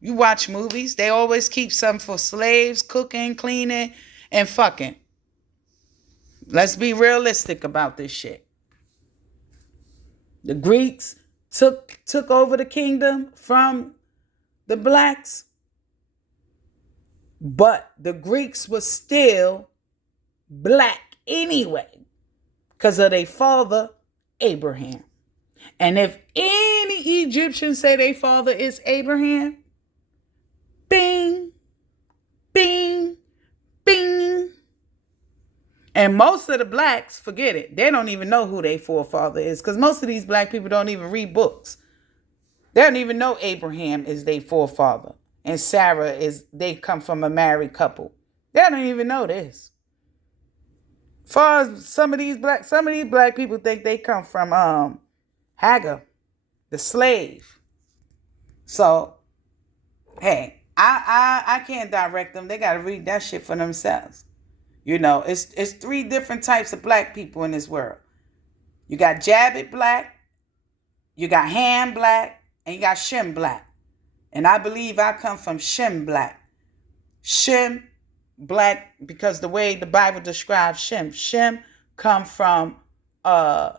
You watch movies. They always keep some for slaves, cooking, cleaning, and fucking. Let's be realistic about this shit. The Greeks took over the kingdom from the blacks, but the Greeks were still black anyway because of their father, Abraham. And if any Egyptian say their father is Abraham, bing, bing, bing. And most of the blacks, forget it. They don't even know who their forefather is because most of these black people don't even read books. They don't even know Abraham is their forefather. And Sarah they come from a married couple. They don't even know this. As far as some of these black people think they come from Hagar, the slave. So, hey, I can't direct them. They gotta read that shit for themselves. You know, it's three different types of black people in this world. You got Jabbit black, you got Ham black, and you got Shem black. And I believe I come from Shem black. Shem black, because the way the Bible describes Shem come from hot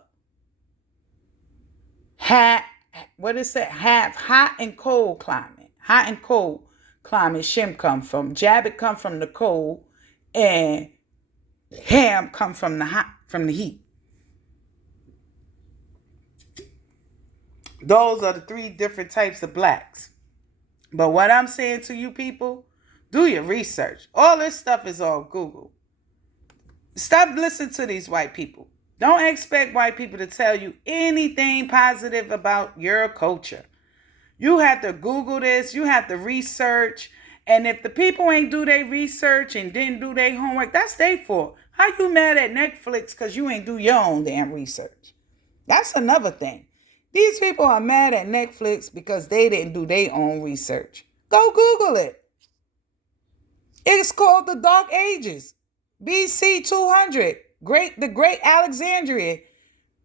and cold climate. Hot and cold climate Shem come from. Jabbit come from the cold, and Ham come from the heat. Those are the three different types of blacks. But what I'm saying to you people, do your research. All this stuff is on Google. Stop listening to these white people. Don't expect white people to tell you anything positive about your culture. You have to Google this. You have to research. And if the people ain't do their research and didn't do their homework, that's their fault. How you mad at Netflix because you ain't do your own damn research? That's another thing. These people are mad at Netflix because they didn't do their own research. Go Google it. It's called the Dark Ages. BC 200. The Great Alexandria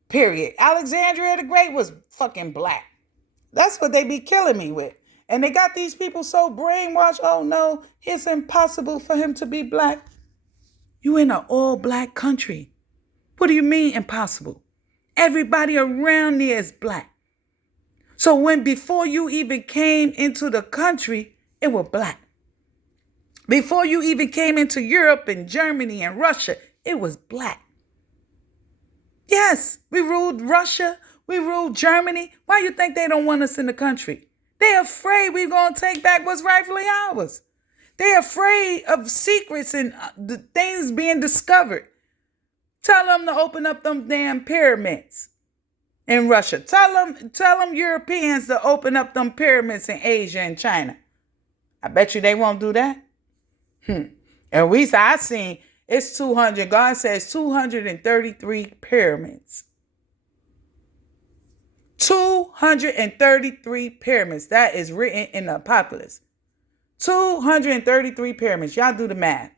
period. Alexandria the Great was fucking black. That's what they be killing me with. And they got these people so brainwashed. Oh no, it's impossible for him to be black. You in an all-black country. What do you mean impossible? Everybody around there is black. So before you even came into the country, it was black. Before you even came into Europe and Germany and Russia, it was black. Yes, we ruled Russia. We ruled Germany. Why you think they don't want us in the country? They're afraid we're going to take back what's rightfully ours. They're afraid of secrets and the things being discovered. Tell them to open up them damn pyramids in Russia. Tell them Europeans to open up them pyramids in Asia and China. I bet you they won't do that. And I seen it's 200. God says 233 pyramids. 233 pyramids. That is written in the Apocalypse. 233 pyramids. Y'all do the math.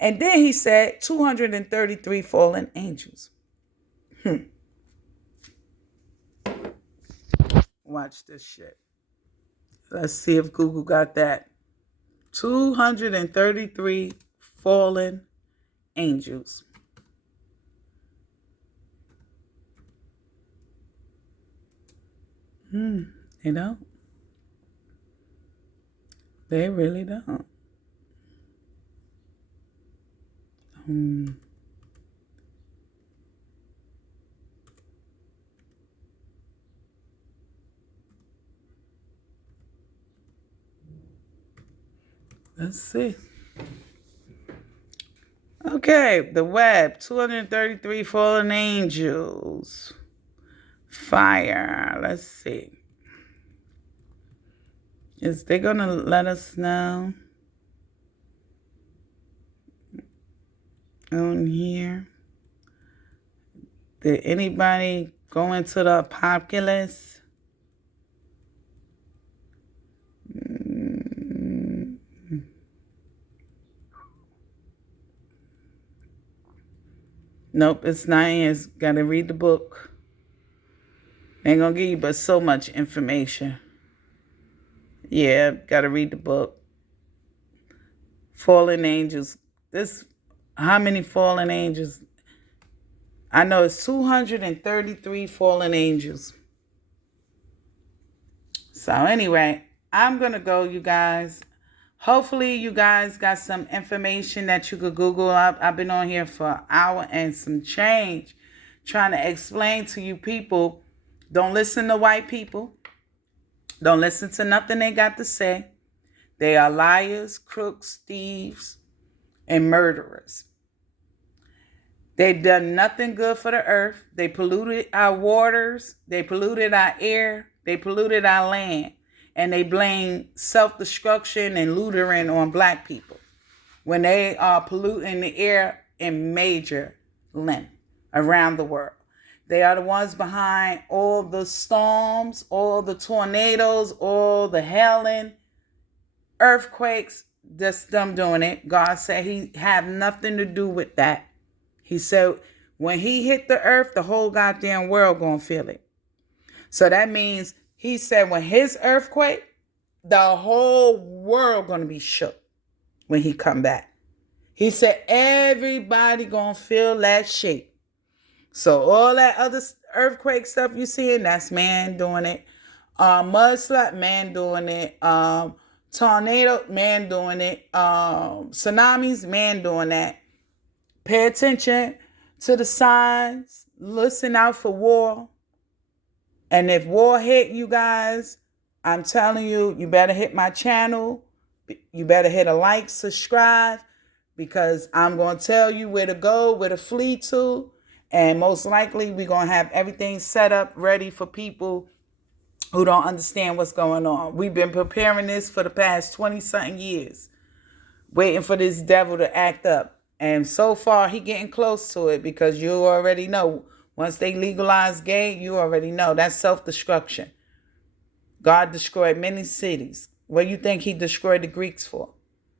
And then he said 233 fallen angels. Watch this shit. Let's see if Google got that. 233 fallen angels. They don't. They really don't. Let's see. Okay, the web, 233 fallen angels. Fire. Let's see. Is they going to let us know? on here. Did anybody go into the populace? Nope, it's not in. It's gotta read the book. Ain't gonna give you but so much information. Yeah, gotta read the book. Fallen angels. This, how many fallen angels? I know it's 233 fallen angels. So anyway, I'm gonna go, you guys. Hopefully you guys got some information that you could Google up. I've been on here for an hour and some change trying to explain to you people. Don't listen to white people. Don't listen to nothing they got to say. They are liars, crooks, thieves, and murderers. They done nothing good for the earth. They polluted our waters. They polluted our air. They polluted our land. And they blame self-destruction and lootering on black people when they are polluting the air in major length around the world. They are the ones behind all the storms, all the tornadoes, all the hailing, earthquakes. That's them doing it. God said he had nothing to do with that. He said when he hit the earth, the whole goddamn world gonna feel it. So that means he said when his earthquake, the whole world gonna be shook when he come back. He said everybody gonna feel that shake. So all that other earthquake stuff you seeing, that's man doing it. Mudslide, man doing it. Tornado, man doing it. Tsunamis, man doing that. Pay attention to the signs. Listen out for war. And if war hit you guys, I'm telling you, you better hit my channel. You better hit a like, subscribe, because I'm going to tell you where to go, where to flee to. And most likely, we're going to have everything set up, ready for people who don't understand what's going on. We've been preparing this for the past 20-something years, waiting for this devil to act up. And so far, he getting close to it because you already know. Once they legalize gay, you already know. That's self-destruction. God destroyed many cities. What do you think he destroyed the Greeks for?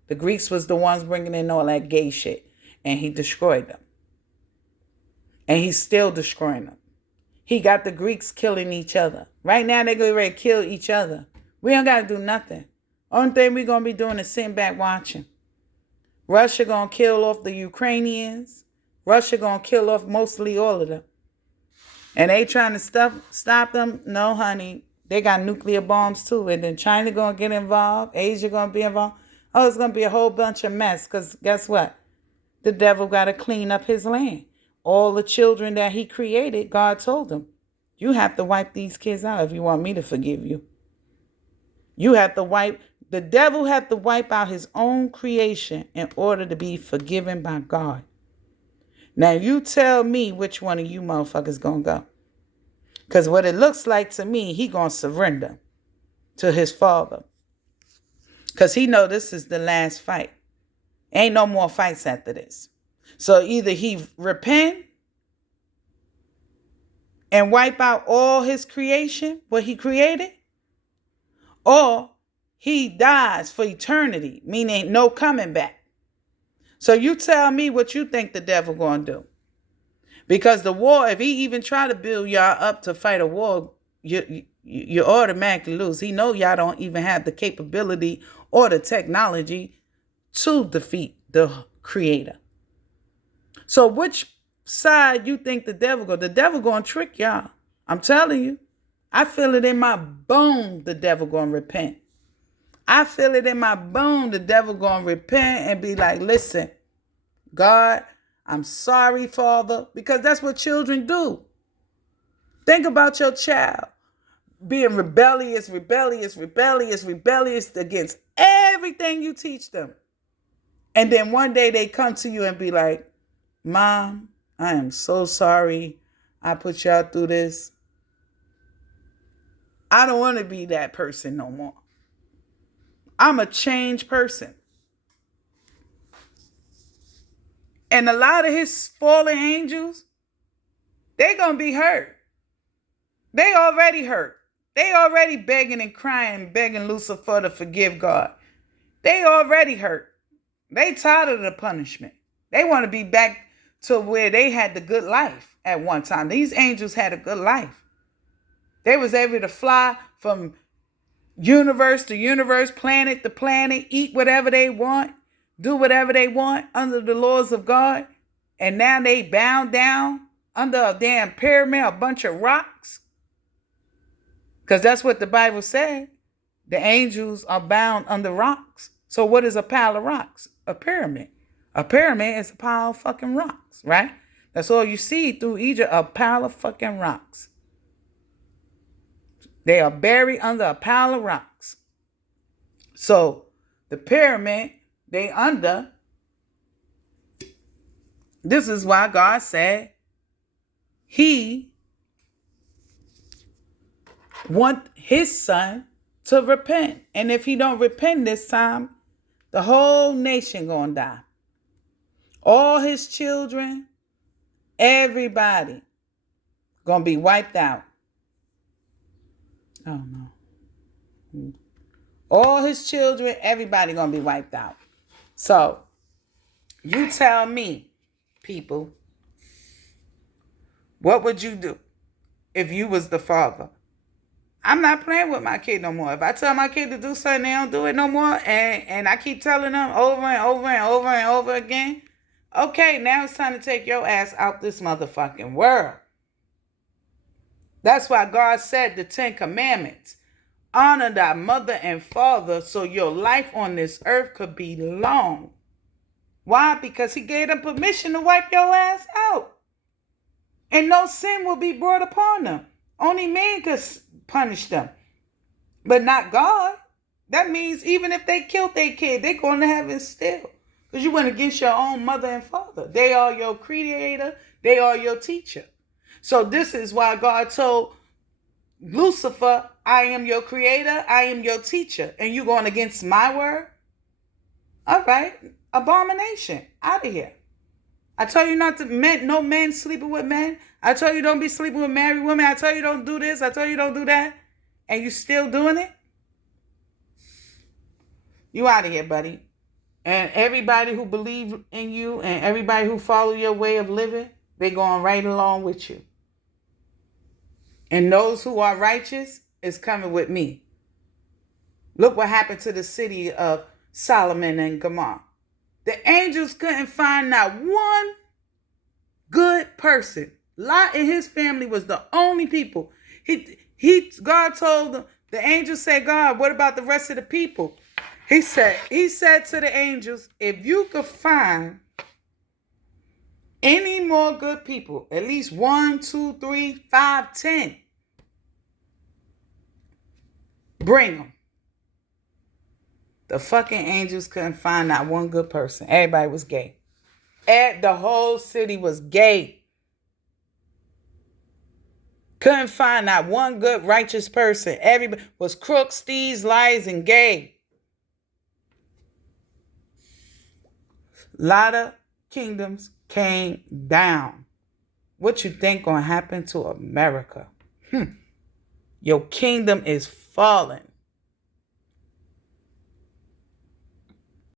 The Greeks was the ones bringing in all that gay shit. And he destroyed them. And he's still destroying them. He got the Greeks killing each other. Right now, they're going to kill each other. We don't got to do nothing. Only thing we're going to be doing is sitting back watching. Russia going to kill off the Ukrainians. Russia going to kill off mostly all of them. And they trying to stop them? No, honey. They got nuclear bombs too. And then China going to get involved. Asia going to be involved. Oh, it's going to be a whole bunch of mess. Because guess what? The devil got to clean up his land. All the children that he created, God told him, you have to wipe these kids out if you want me to forgive you. You have to wipe. The devil had to wipe out his own creation in order to be forgiven by God. Now you tell me which one of you motherfuckers gonna go. Because what it looks like to me, he gonna surrender to his father. Because he know this is the last fight. Ain't no more fights after this. So either he repent and wipe out all his creation, what he created, or he dies for eternity, meaning no coming back. So you tell me what you think the devil going to do. Because the war, if he even try to build y'all up to fight a war, you automatically lose. He know y'all don't even have the capability or the technology to defeat the creator. So which side you think the devil go? The devil going to trick y'all. I'm telling you. I feel it in my bone the devil going to repent. I feel it in my bone the devil going to repent and be like, listen, God, I'm sorry, Father, because that's what children do. Think about your child being rebellious against everything you teach them. And then one day they come to you and be like, Mom, I am so sorry I put y'all through this. I don't want to be that person no more. I'm a changed person. And a lot of his fallen angels, they going to be hurt. They already hurt. They already begging and crying, begging Lucifer to forgive God. They already hurt. They tired of the punishment. They want to be back to where they had the good life at one time. These angels had a good life. They was able to fly from universe to universe, planet to planet, eat whatever they want, do whatever they want under the laws of God. And now they bound down under a damn pyramid, a bunch of rocks. Because that's what the Bible said. The angels are bound under rocks. So what is a pile of rocks? A pyramid. A pyramid is a pile of fucking rocks, right? That's all you see through Egypt, a pile of fucking rocks. They are buried under a pile of rocks. So the pyramid, they under. This is why God said he want his son to repent. And if he don't repent this time, the whole nation gonna die. All his children, everybody gonna be wiped out. Oh no. All his children, everybody gonna be wiped out. So you tell me, people, what would you do if you was the father? I'm not playing with my kid no more. If I tell my kid to do something, they don't do it no more, and I keep telling them over and over and over and over again, okay, now it's time to take your ass out this motherfucking world. That's why God said the 10 Commandments. Honor thy mother and father so your life on this earth could be long. Why? Because he gave them permission to wipe your ass out. And no sin will be brought upon them. Only man could punish them, but not God. That means even if they killed their kid, they're going to heaven still. Because you went against your own mother and father. They are your creator. They are your teacher. So this is why God told Lucifer, I am your creator. I am your teacher. And you going against my word? All right. Abomination. Out of here. I tell you not to, no men sleeping with men. I tell you don't be sleeping with married women. I tell you don't do this. I tell you don't do that. And you still doing it? You out of here, buddy. And everybody who believe in you and everybody who follow your way of living, they going right along with you. And those who are righteous is coming with me. Look what happened to the city of Solomon and Gomorrah. The angels couldn't find not one good person. Lot and his family was the only people. God told them, the angels said, God, what about the rest of the people? He said to the angels, if you could find any more good people, at least 1, 2, 3, 5, 10, bring them. The fucking angels couldn't find not one good person. Everybody was gay. The whole city was gay. Couldn't find not one good righteous person. Everybody was crooks, thieves, liars, and gay. A lot of kingdoms came down. What you think gonna happen to America? Your kingdom is falling.